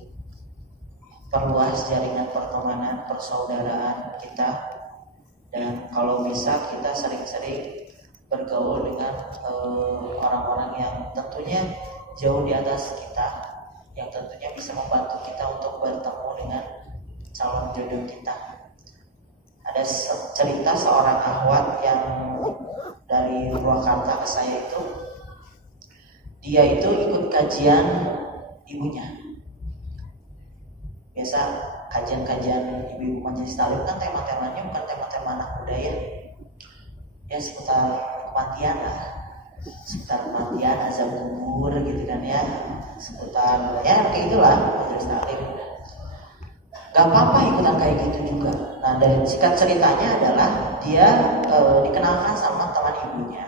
Perluas jaringan pertemanan, persaudaraan kita. Dan kalau bisa kita sering-sering bergaul dengan orang-orang yang tentunya jauh di atas kita, yang tentunya bisa membantu kita untuk bertemu dengan calon jodoh kita. Ada cerita seorang akhwat yang dari Purwakarta ke saya itu, dia itu ikut kajian ibunya. Biasa kajian-kajian ibu-ibu majelis taklim kan tema-temanya bukan tema-tema anak muda ya seputar kematian lah, seputar kematian, azab kubur gitu kan ya, seputar ya kayak itulah majelis taklim. Gak apa-apa ikutan kayak gitu juga. Nah, dari singkat ceritanya adalah dia dikenalkan sama teman ibunya.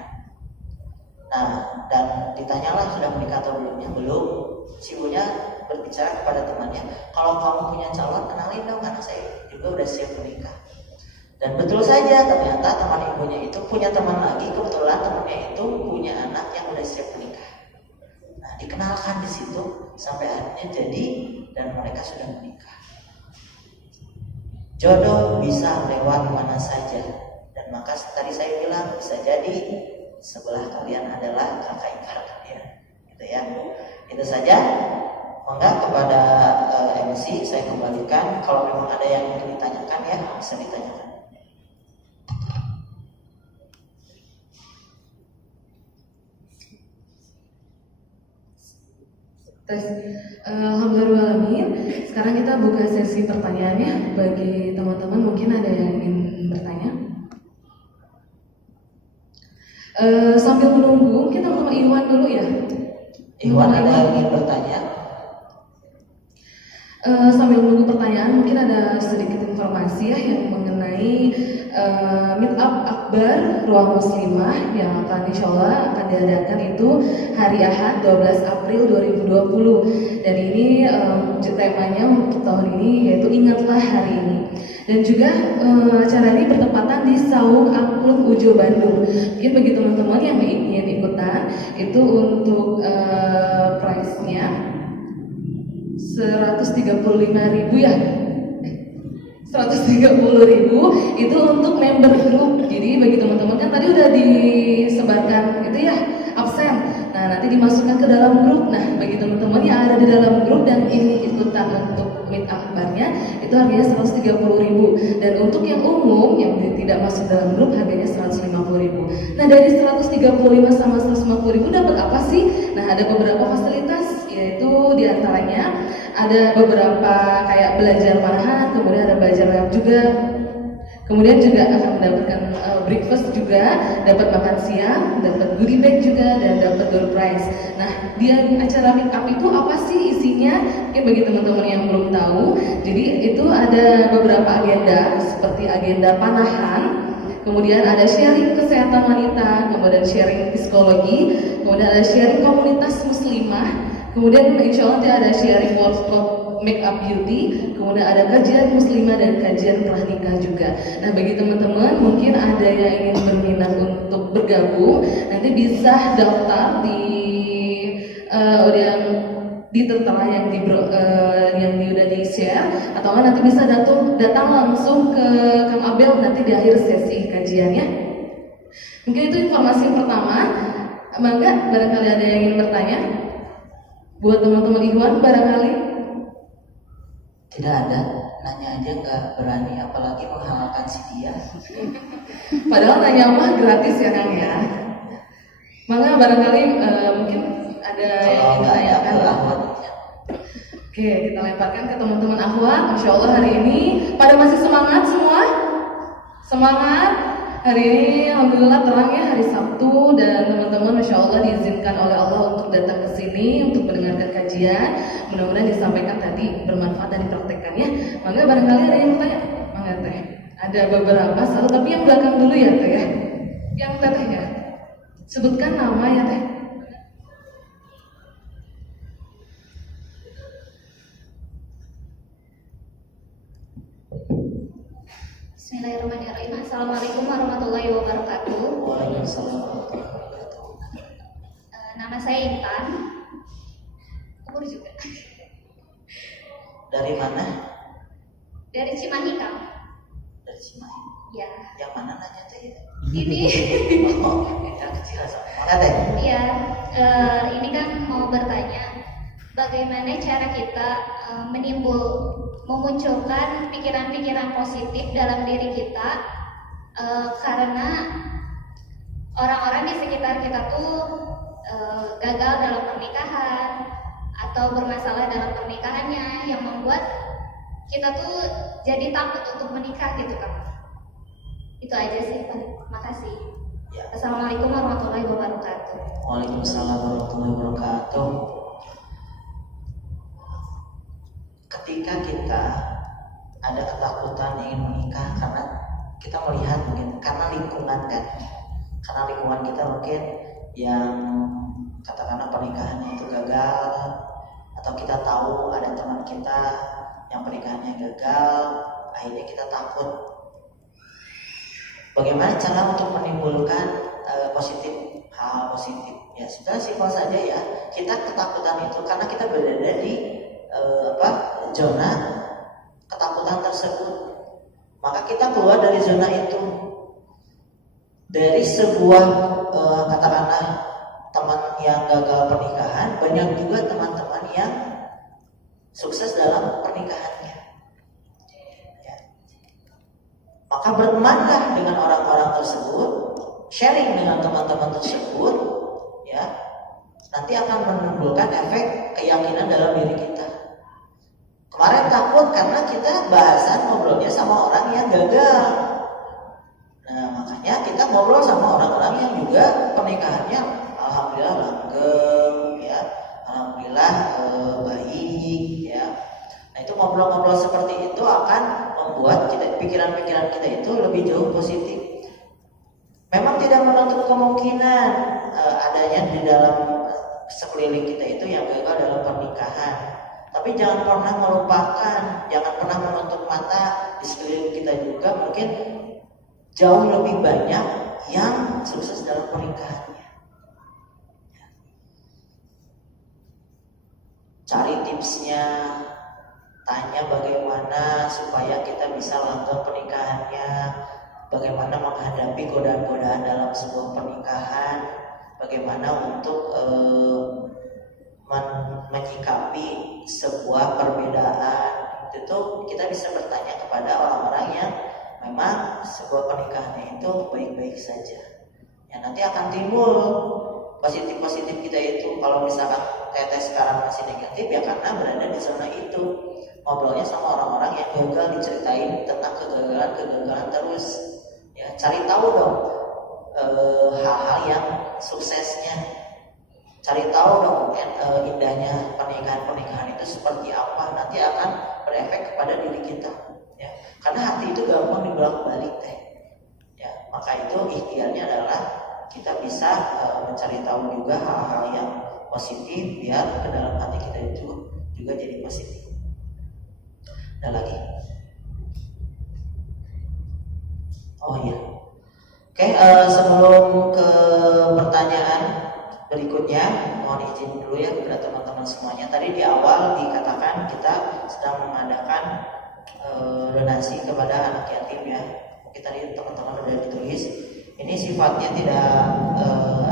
Nah, dan ditanyalah sudah menikah atau belumnya. Belum. Si ibunya berbicara kepada temannya, kalau kamu punya calon, kenalin dong, karena saya juga udah siap menikah. Dan betul saja, ternyata teman ibunya itu punya teman lagi, kebetulan temannya itu punya anak yang udah siap menikah. Nah, dikenalkan di situ sampai akhirnya jadi dan mereka sudah menikah. Jodoh bisa lewat mana saja, dan maka tadi saya bilang bisa jadi sebelah kalian adalah kakak ipar kalian, gitu ya. Itu saja. Maka kepada MC saya kembalikan, kalau memang ada yang ingin ditanyakan ya bisa ditanyakan. Tes. Alhamdulillah. Sekarang kita buka sesi pertanyaannya. Bagi teman-teman mungkin ada yang ingin bertanya. Sambil menunggu, kita teman Iwan dulu ya. Iwan ada yang ingin bertanya? Sambil menunggu pertanyaan, mungkin ada sedikit informasi ya yang mengenai meet up akbar Ruang Muslimah yang akan insyaallah akan diadakan itu hari Ahad 12 April 2020. Dan ini temanya untuk tahun ini yaitu ingatlah hari ini. Dan juga acara ini bertepatan di Saung Angklung Ujo Bandung. Mungkin bagi teman-teman yang ingin ikutan itu untuk price-nya 135.000 ya. 130.000 itu untuk member grup. Jadi bagi teman-teman kan tadi udah disebarkan itu ya absen. Nah nanti dimasukkan ke dalam grup. Nah bagi teman-teman yang ada di dalam grup dan ingin ikutan untuk meet akbarnya itu harganya 130.000. Dan untuk yang umum yang tidak masuk dalam grup harganya 150.000. Nah dari 135 sama 150.000 dapat apa sih? Nah ada beberapa fasilitas, yaitu diantaranya ada beberapa kayak belajar panahan, kemudian ada belajar lab juga, kemudian juga akan mendapatkan breakfast juga, dapat makan siang, dapat goodie bag juga, dan dapat door prize. Nah di acara meet up itu apa sih isinya? Mungkin bagi teman-teman yang belum tahu, jadi itu ada beberapa agenda seperti agenda panahan, kemudian ada sharing kesehatan wanita, kemudian sharing psikologi, kemudian ada sharing komunitas muslimah, kemudian insya Allah ada sharing workshop make up beauty, kemudian ada kajian muslimah dan kajian pranikah juga. Nah bagi teman-teman mungkin ada yang ingin berminat untuk bergabung, nanti bisa daftar di di tertera yang udah di share, atau nanti bisa datang langsung ke Kang Abel nanti di akhir sesi kajiannya. Mungkin itu informasi yang pertama. Mangga barangkali ada yang ingin bertanya buat teman-teman Ikhwan barangkali. Tidak ada, nanya aja nggak berani, apalagi menghalalkan si dia. Padahal nanya mah gratis ya Kang ya. Mangga barangkali mungkin ada yang ingin ditanyakan. Oke, kita lemparkan ke teman-teman Akhwat. Masya Allah hari ini pada masih semangat semua? Semangat? Hari ini alhamdulillah terang ya, hari Sabtu, dan teman-teman Masya Allah diizinkan oleh Allah untuk datang ke sini untuk mendengarkan kajian. Mudah-mudahan disampaikan tadi bermanfaat dan dipraktekkannya. Mangga barangkali ada yang bertanya? Mangga teh. Ada beberapa satu, tapi yang belakang dulu ya teh ya. Yang teh ya. Sebutkan nama ya teh. Bismillahirrahmanirrahim. Assalamualaikum warahmatullahi wabarakatuh. Waalaikumsalam warahmatullahi wabarakatuh. Nama saya Intan. Umur juga. Dari mana? Dari Cimahi, Kang. Dari Cimahi. Ya. Yang mana nanya teh ya? Ini. Oh, yang kecil sama teh. Iya. Ini kan mau bertanya, bagaimana cara kita memunculkan pikiran-pikiran positif dalam diri kita, karena orang-orang di sekitar kita tuh gagal dalam pernikahan atau bermasalah dalam pernikahannya yang membuat kita tuh jadi takut untuk menikah gitu kan. Itu aja sih, Pak. Makasih. Ya. Assalamualaikum warahmatullahi wabarakatuh. Waalaikumsalam warahmatullahi wabarakatuh. Ketika kita ada ketakutan ingin menikah karena kita melihat mungkin karena lingkungan kan, karena lingkungan kita mungkin yang katakanlah pernikahannya itu gagal, atau kita tahu ada teman kita yang pernikahannya gagal, akhirnya kita takut. Bagaimana cara untuk menimbulkan hal positif? Ya sudah simpel saja ya. Kita ketakutan itu karena kita berada di zona ketakutan tersebut, maka kita keluar dari zona itu. Dari sebuah katakanlah teman yang gagal pernikahan, banyak juga teman-teman yang sukses dalam pernikahannya ya. Maka bertemanlah dengan orang-orang tersebut, sharing dengan teman-teman tersebut ya, nanti akan menimbulkan efek keyakinan dalam diri kita. Kemarin takut karena kita bahasan ngobrolnya sama orang yang gagal. Nah, makanya kita ngobrol sama orang-orang yang juga pernikahannya alhamdulillah langgeng ya, alhamdulillah baik ya. Nah, itu ngobrol-ngobrol seperti itu akan membuat pikiran-pikiran kita itu lebih jauh positif. Memang tidak menutup kemungkinan adanya di dalam sekeliling kita itu yang gagal dalam pernikahan. Tapi jangan pernah melupakan, jangan pernah menutup mata, di sekeliling kita juga mungkin jauh lebih banyak yang sukses dalam pernikahannya. Cari tipsnya, tanya bagaimana supaya kita bisa langgeng pernikahannya, bagaimana menghadapi godaan-godaan dalam sebuah pernikahan, bagaimana untuk menyikapi sebuah perbedaan. Itu kita bisa bertanya kepada orang-orang yang memang sebuah pernikahannya itu baik-baik saja. Ya, nanti akan timbul positif-positif kita itu. Kalau misalkan teteh sekarang masih negatif, ya karena berada di zona itu, ngobrolnya sama orang-orang yang gagal, diceritain tentang kegagalan terus. Ya, cari tahu dong hal-hal yang suksesnya. Cari tahu dong indahnya pernikahan itu seperti apa, nanti akan berefek kepada diri kita. Ya, karena hati itu gampang dibolak-balik teh. Ya, maka itu ikhtiarnya adalah kita bisa mencari tahu juga hal-hal yang positif biar ke dalam hati kita itu juga jadi positif. Ada lagi? Oh iya. Oke, sebelum ke pertanyaan berikutnya, mohon izin dulu ya kepada teman-teman semuanya. Tadi di awal dikatakan kita sedang mengadakan donasi kepada anak yatim ya. Mungkin tadi teman-teman sudah ditulis. Ini sifatnya tidak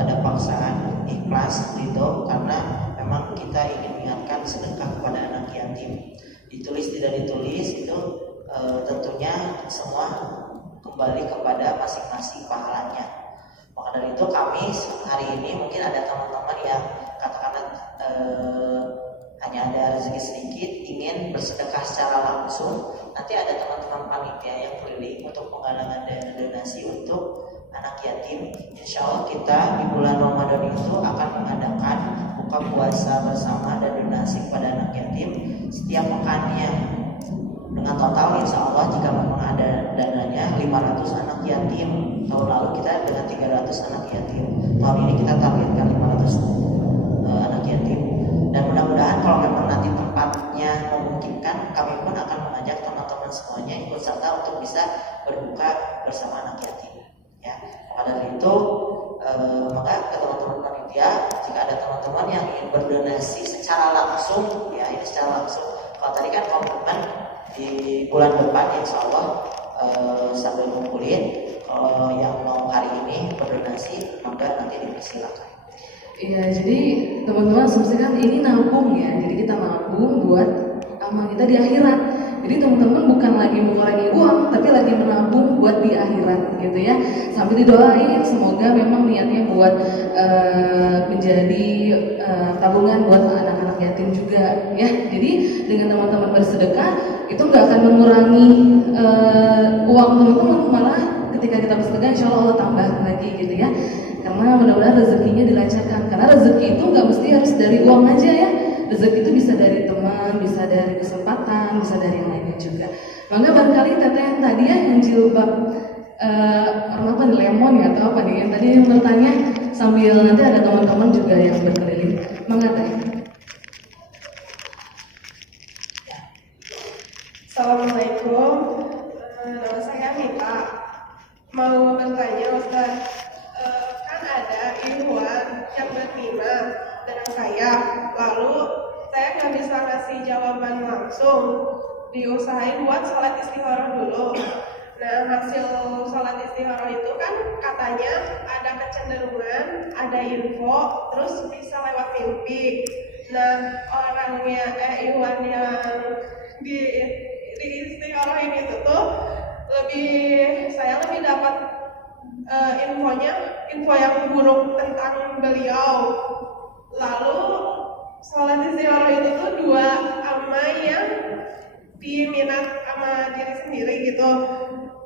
ada paksaan, ikhlas gitu, karena memang kita ingin mengingatkan sedekah kepada anak yatim. Ditulis tidak ditulis itu tentunya semua kembali kepada masing-masing pahalanya. Maka dari itu kami hari ini mungkin ada teman-teman yang katakanlah hanya ada rezeki sedikit ingin bersedekah secara langsung. Nanti ada teman-teman panitia yang keliling untuk penggalangan dana donasi untuk anak yatim. Insya Allah kita di bulan Ramadan itu akan mengadakan buka puasa bersama dan donasi kepada anak yatim setiap pekannya. Dengan total insya Allah jika memang ada dananya 500 anak yatim. Tahun lalu kita dengan 300 anak yatim. Tahun ini kita targetkan 500 anak yatim. Dan mudah-mudahan kalau memang nanti tempatnya memungkinkan, kami pun akan mengajak teman-teman semuanya ikut serta untuk bisa berbuka bersama anak yatim. Ya, maka dari itu maka ke teman-teman panitia, jika ada teman-teman yang ingin berdonasi secara langsung, ya ini secara langsung. Kalau tadi kan komitmen di bulan depan insya Allah sambil ngumpulin. Kalau yang mau hari ini berdonasi, maka nanti dipersilakan. Iya, jadi teman-teman asumsikan ini nabung ya. Jadi kita nabung buat amal kita di akhirat. Jadi teman-teman bukan lagi mengurangi uang, tapi lagi menabung buat di akhirat gitu ya. Sambil didoain semoga memang niatnya buat menjadi tabungan buat anak-anak yatim juga ya. Jadi dengan teman-teman bersedekah itu nggak akan mengurangi uang teman-teman, malah ketika kita bersedekah insya Allah tambah lagi gitu ya. Karena mudah-mudahan rezekinya dilancarkan. Karena rezeki itu nggak mesti harus dari uang aja ya. Rezeki itu bisa dari teman, bisa dari kesempatan, bisa dari yang lainnya juga. Maka barangkali teteh yang tadi ya yang jilbab warna apa nih, lemon ya atau apa nih yang tadi yang bertanya, sambil nanti ada teman-teman juga yang berkeliling. Mangga teh. Assalamualaikum, nama saya Mita. Mau bertanya Ustaz, kan ada ikhwan yang berminat dengan saya, lalu saya nggak bisa ngasih jawaban langsung, diusahain buat sholat istikharah dulu. Nah, hasil sholat istikharah itu kan katanya ada kecenderungan, ada info, terus bisa lewat mimpi. Nah, orangnya ikhwan yang di istikharah ini tuh saya lebih dapat info yang buruk tentang beliau. Lalu sholat istiqoroh itu tuh dua sama yang diminat sama diri sendiri gitu.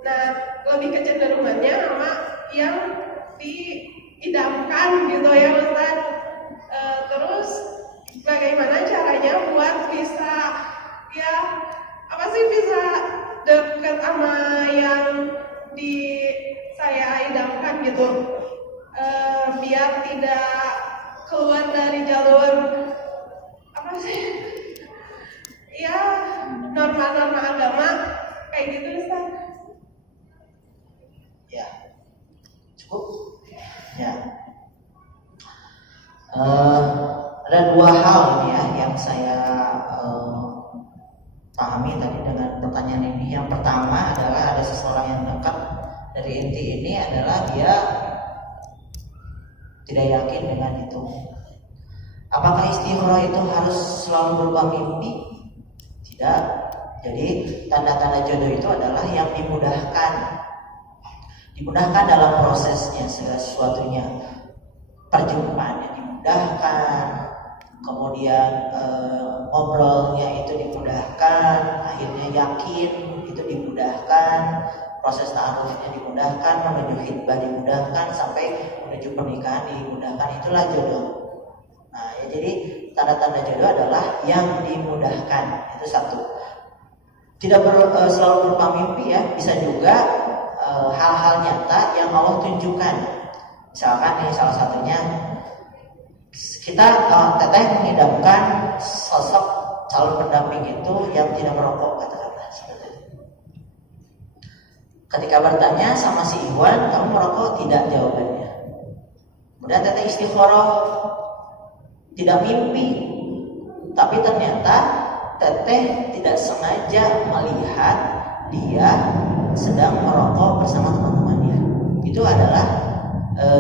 Nah, lebih kecenderungannya sama yang diidamkan gitu ya Ustaz. Terus bagaimana caranya buat bisa ya apa sih bisa dekat sama yang di saya idamkan gitu, biar tidak keluar dari jalur apa sih ya norma-norma agama kayak gitu Ustaz. Ya, cukup. Ya. Ada dua hal ini ya yang saya pahami tadi dengan pertanyaan ini. Yang pertama adalah ada seseorang yang dekat dari inti ini adalah dia tidak yakin dengan itu. Apakah istikharah itu harus selalu berupa mimpi? Tidak. Jadi tanda-tanda jodoh itu adalah yang dimudahkan dalam prosesnya, segala sesuatunya. Perjumpaannya dimudahkan, kemudian ngobrolnya itu dimudahkan, akhirnya yakin itu dimudahkan, proses ta'arufnya dimudahkan, menuju khitbah dimudahkan, sampai menuju pernikahan dimudahkan. Itulah jodoh. Nah, ya, jadi tanda-tanda jodoh adalah yang dimudahkan. Itu satu. Tidak selalu berupa mimpi ya, bisa juga hal-hal nyata yang Allah tunjukkan. Misalkan nih salah satunya kita teteh mengidamkan sosok calon pendamping itu yang tidak merokok, katakanlah seperti itu. Ketika bertanya sama si Iwan, kamu merokok? Tidak, jawabannya. Kemudian teteh istikharah, tidak mimpi, tapi ternyata teteh tidak sengaja melihat dia sedang merokok bersama teman-temannya. Itu adalah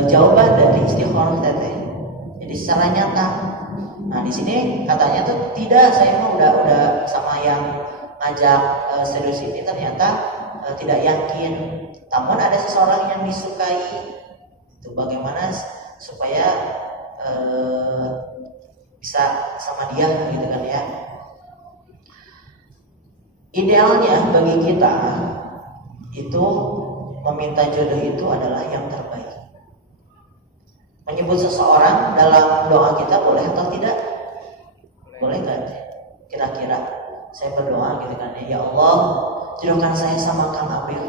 jawaban dari istikharah teteh. Jadi secara nyata. Nah di sini katanya tuh tidak, saya mah udah sama yang ngajak serius ini ternyata tidak yakin. Namun ada seseorang yang disukai. Itu bagaimana supaya bisa sama dia gitu kan ya. Idealnya bagi kita itu meminta jodoh itu adalah yang terbaik. Menyebut seseorang dalam doa kita boleh atau tidak? Boleh kan? Kira-kira saya berdoa gitu kan ya Allah, jodohkan saya sama Kang Abil.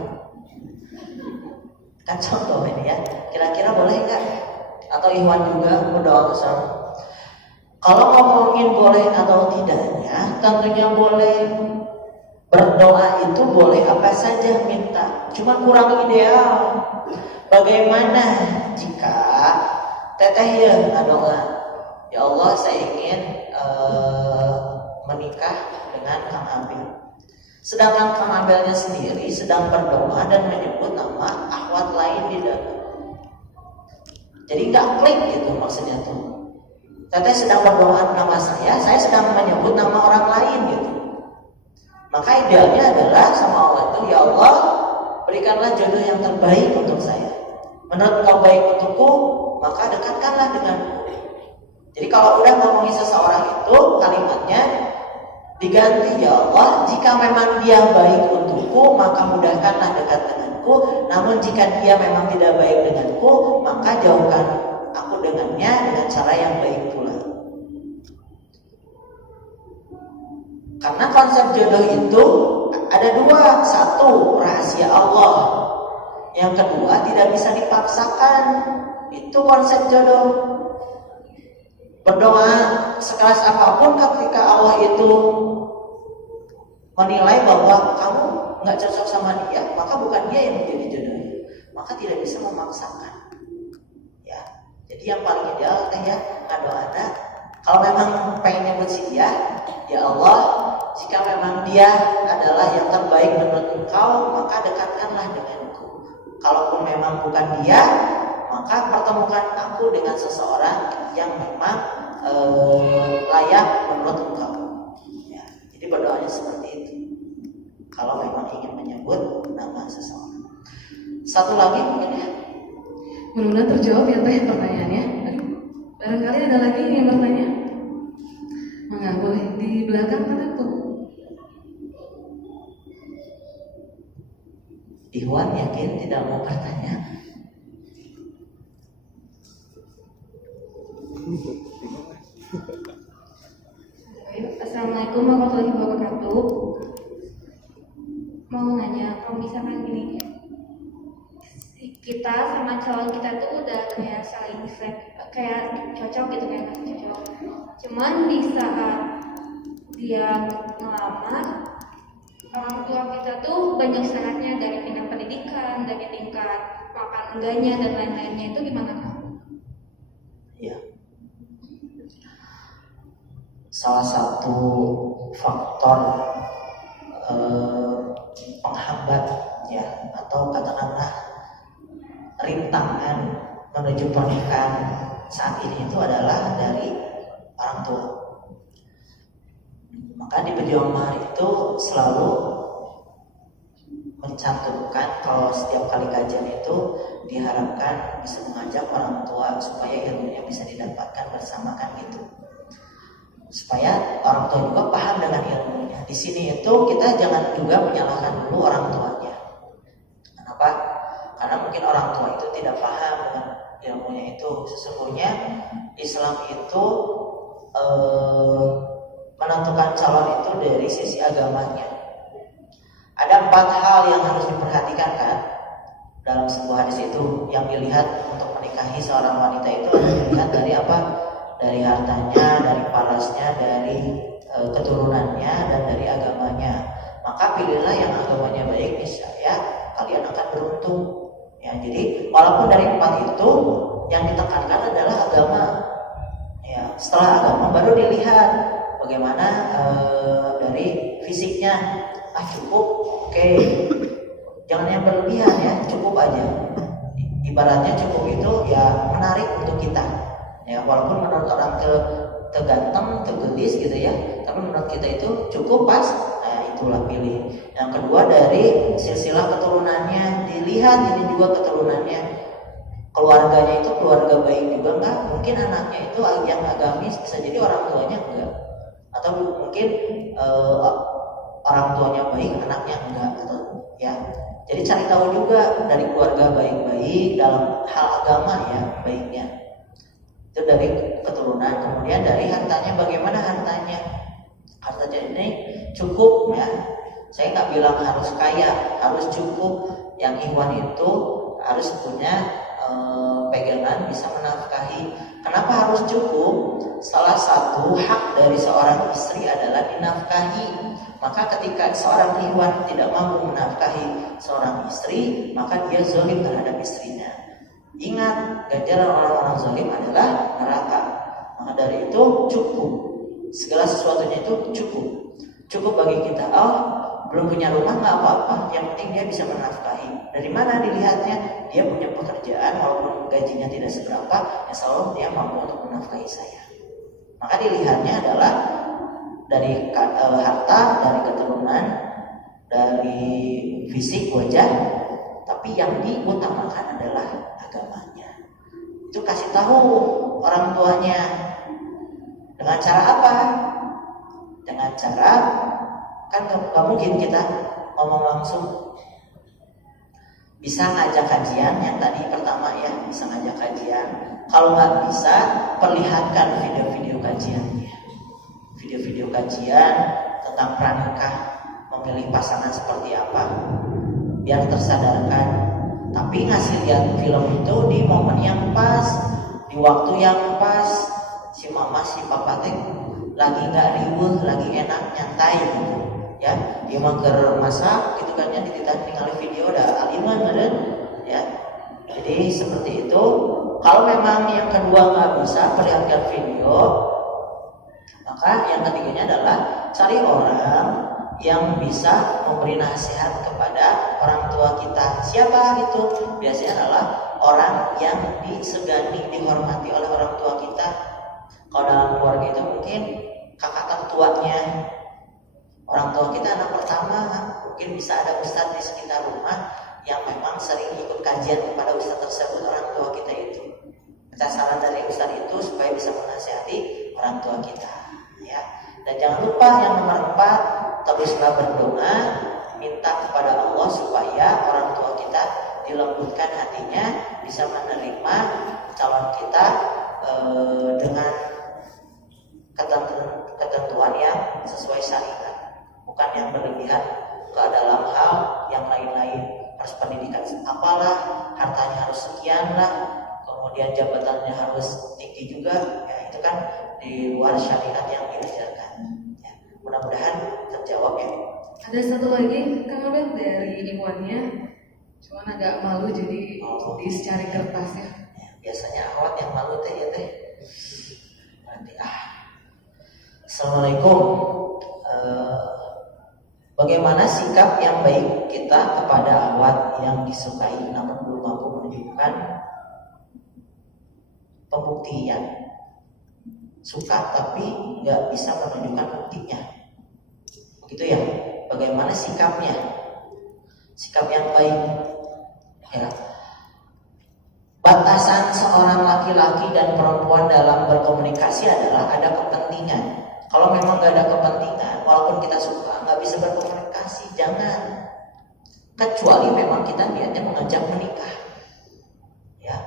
Kan contoh ini ya. Kira-kira boleh nggak? Atau Iwan juga berdoa ke sana? Kalau ngomongin boleh atau tidaknya, tentunya boleh. Berdoa itu boleh apa saja minta, cuma kurang ideal. Bagaimana jika teteh ya doa, ya Allah saya ingin menikah dengan Kang Abil. Sedangkan Kang Abilnya sendiri sedang berdoa dan menyebut nama akhwat lain di dalam. Jadi nggak klik gitu maksudnya tuh. Teteh sedang berdoa nama saya sedang menyebut nama orang lain gitu. Maka idealnya adalah sama Allah itu, ya Allah berikanlah jodoh yang terbaik untuk saya. Menurut kau baik untukku, maka dekatkanlah denganku. Jadi kalau udah ngomongin seseorang itu, kalimatnya diganti, ya Allah jika memang dia baik untukku, maka mudahkanlah dekat denganku. Namun jika dia memang tidak baik denganku, maka jauhkan aku dengannya dengan cara yang baik pula. Karena konsep jodoh itu ada dua. Satu, rahasia Allah. Yang kedua, tidak bisa dipaksakan. Itu konsep jodoh. Berdoa sekeras apapun, ketika Allah itu menilai bahwa kamu nggak cocok sama dia, maka bukan dia yang menjadi jodohnya. Maka tidak bisa memaksakan. Ya, jadi yang paling ideal ya ngadoa. Kalau memang pengen nyebut si dia, ya Allah, jika memang dia adalah yang terbaik menurut Engkau, maka dekatkanlah denganku. Kalaupun memang bukan dia, maka pertemukan aku dengan seseorang yang memang layak menurut Engkau. Ya, jadi berdoanya seperti itu. Kalau memang ingin menyebut nama seseorang. Satu lagi mungkin ya. Mudah-mudahan terjawab ya Teh pertanyaannya. Aduh, barangkali ada lagi yang bertanya. Nah, boleh di belakang mana tuh? Iwan yakin tidak mau bertanya? Assalamualaikum warahmatullahi wabarakatuh. Mau nanya, kalau misalkan gini, kita sama calon kita tuh udah kayak saling kayak cocok gitu, kayak cocok. Cuman di saat dia ngelamar, orang tua kita tuh banyak syaratnya, dari tingkat pendidikan, dari tingkat makan enggaknya dan lain-lainnya. Itu gimana Kak? Ya. Salah satu faktor penghambat ya, atau katakanlah rintangan menuju pernikahan saat ini itu adalah dari orang tua. Maka di Pejuang Mahar itu selalu mencantumkan kalau setiap kali kajian itu diharapkan bisa mengajak orang tua supaya ilmunya bisa didapatkan bersama, kan gitu. Supaya orang tua juga paham dengan ilmunya. Di sini itu kita jangan juga menyalahkan dulu orang tuanya. Kenapa? Karena mungkin orang tua itu tidak paham dengan ilmunya itu. Sesungguhnya Islam itu menentukan calon itu dari sisi agamanya. Ada 4 hal yang harus diperhatikan kan dalam sebuah hadis itu. Yang dilihat untuk menikahi seorang wanita itu dilihat dari apa? Dari hartanya, dari parasnya, dari keturunannya, dan dari agamanya. Maka pilihlah yang agamanya baik, niscaya kalian akan beruntung. Ya, jadi walaupun dari 4 itu yang ditekankan adalah agama. Ya, setelah agama baru dilihat bagaimana dari fisiknya. Cukup, oke. Jangan yang berlebihan ya, cukup aja. Ibaratnya cukup itu ya menarik untuk kita. Ya, walaupun menurut orang teganteng, tegelis gitu ya, tapi menurut kita itu cukup pas. Nah, itulah pilih. Yang kedua dari silsilah keturunannya, dilihat ini juga keturunannya. Keluarganya itu keluarga baik juga enggak? Mungkin anaknya itu yang agamis, bisa jadi orang tuanya enggak. Atau mungkin orang tuanya baik, anaknya enggak, atau ya. Jadi cari tahu juga dari keluarga baik-baik dalam hal agama ya baiknya. Itu dari keturunan. Kemudian dari hartanya, bagaimana hartanya? Hartanya ini cukup ya. Saya nggak bilang harus kaya, harus cukup. Yang ikhwan itu harus punya pegangan bisa menafkahi. Kenapa harus cukup? Salah satu hak dari seorang istri adalah dinafkahi. Maka ketika seorang ikhwan tidak mampu menafkahi seorang istri, maka dia zalim terhadap istrinya. Ingat, ganjaran orang-orang zalim adalah neraka. Maka dari itu cukup. Segala sesuatunya itu cukup. Cukup bagi kita. Oh, belum punya rumah nggak apa-apa. Yang penting dia bisa menafkahi. Dari mana dilihatnya? Dia punya pekerjaan, walaupun gajinya tidak seberapa, ya selalu dia mampu untuk menafkahi saya. Maka dilihatnya adalah dari harta, dari keturunan, dari fisik wajah, tapi yang diutamakan adalah agamanya. Itu kasih tahu orang tuanya. Dengan cara apa? Dengan cara, kan gak mungkin kita ngomong langsung. Bisa ngajak kajian, yang tadi pertama ya, bisa ngajak kajian. Kalau nggak bisa, perlihatkan video-video kajiannya. Video-video kajian tentang pranikah, memilih pasangan seperti apa, biar tersadarkan. Tapi ngasih lihat film itu di momen yang pas, di waktu yang pas. Si mama, si papa teh lagi nggak ribut, lagi enak nyantai gitu. Ya, dia mager masak gitu kan ya, tinggal video udah aliman kan ya. Jadi seperti itu. Kalau memang yang kedua nggak bisa perlihatkan video, maka yang ketiganya adalah cari orang yang bisa memberi nasihat kepada orang tua kita. Siapa itu? Biasanya adalah orang yang disegani, dihormati oleh orang tua kita. Kalau dalam keluarga itu mungkin kakak tertuanya, orang tua kita anak pertama, mungkin bisa ada ustadz di sekitar rumah yang memang sering ikut kajian kepada ustadz tersebut, orang tua kita itu. Kita saran dari ustadz itu supaya bisa menasihati orang tua kita. Ya, Dan jangan lupa yang nomor 4, teruslah berdoa, minta kepada Allah supaya orang tua kita dilembutkan hatinya, bisa menerima calon kita dengan ketentuan yang sesuai syariat, bukan yang berlebihan ke dalam hal yang lain-lain. Harus pendidikan apalah, hartanya harus sekian lah, kemudian jabatannya harus tinggi juga, ya itu kan di luar syariat yang diajarkan. Ya, mudah-mudahan terjawab ya. Ada satu lagi Kang Abel dari Iwannya, cuman agak malu jadi di secari kertas ya. Biasanya awat yang malu teh ya teh. Nanti Assalamualaikum. Bagaimana sikap yang baik kita kepada awat yang disukai namun belum mampu menunjukkan pembuktian? Suka tapi nggak bisa menunjukkan buktinya. Begitu ya? Bagaimana sikapnya? Sikap yang baik. Ya. Batasan seorang laki-laki dan perempuan dalam berkomunikasi adalah ada kepentingan. Kalau memang gak ada kepentingan, walaupun kita suka, gak bisa berkomunikasi, jangan. Kecuali memang kita niatnya mengajak menikah. Ya.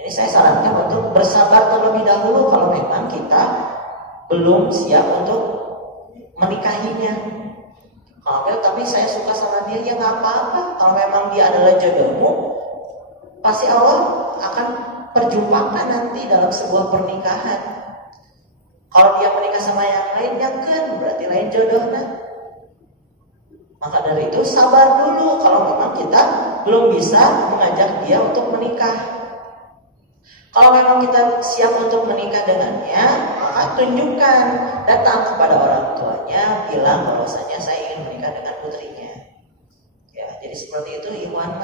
Ini saya sarankan untuk bersabar terlebih dahulu kalau memang kita belum siap untuk menikahinya. Tapi saya suka sama dia, ya gak apa-apa. Kalau memang dia adalah jodohmu, pasti Allah akan perjumpakan nanti dalam sebuah pernikahan. Kalau dia menikah sama yang lain, ya kan berarti lain jodohnya. Maka dari itu sabar dulu kalau memang kita belum bisa mengajak dia untuk menikah. Kalau memang kita siap untuk menikah dengannya, maka tunjukkan, datang kepada orang tuanya, bilang bahwasanya saya ingin menikah dengan putrinya. Ya, jadi seperti itu Iwan.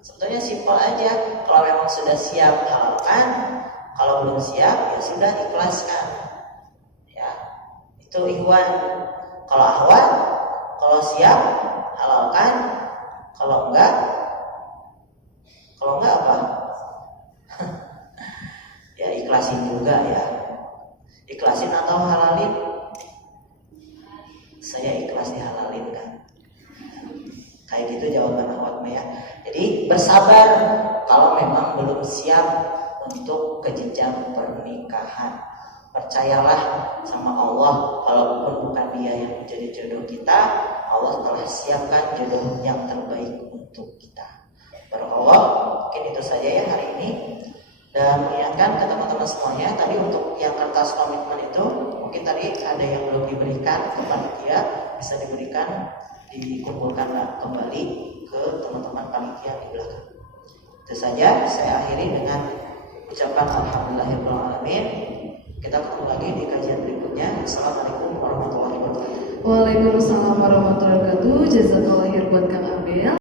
Sebetulnya simpel aja. Kalau memang sudah siap, halalkan. Kalau belum siap, ya sudah ikhlaskan. Itu Ikhwan. Kalau Ahwat, kalau siap halalkan, kalau enggak apa? Ya ikhlasin juga ya. Ikhlasin atau halalin? Saya ikhlas dihalalin kan. Kayak gitu jawaban Ahwat ya. Jadi bersabar kalau memang belum siap untuk ke jenjang pernikahan. Percayalah sama Allah, walaupun bukan dia yang menjadi jodoh kita, Allah telah siapkan jodoh yang terbaik untuk kita. Barakallah, mungkin itu saja ya hari ini. Dan mengingatkan ke teman-teman semuanya, tadi untuk yang kertas komitmen itu, mungkin tadi ada yang belum diberikan ke panitia, bisa diberikan, dikumpulkan kembali ke teman-teman panitia di belakang. Itu saja, saya akhiri dengan ucapan alhamdulillahirrahmanirrahim. Kita ketemu lagi di kajian berikutnya. Assalamualaikum warahmatullahi wabarakatuh. Waalaikumsalam warahmatullahi wabarakatuh. Jazakallahu khairan buat Kang Abel.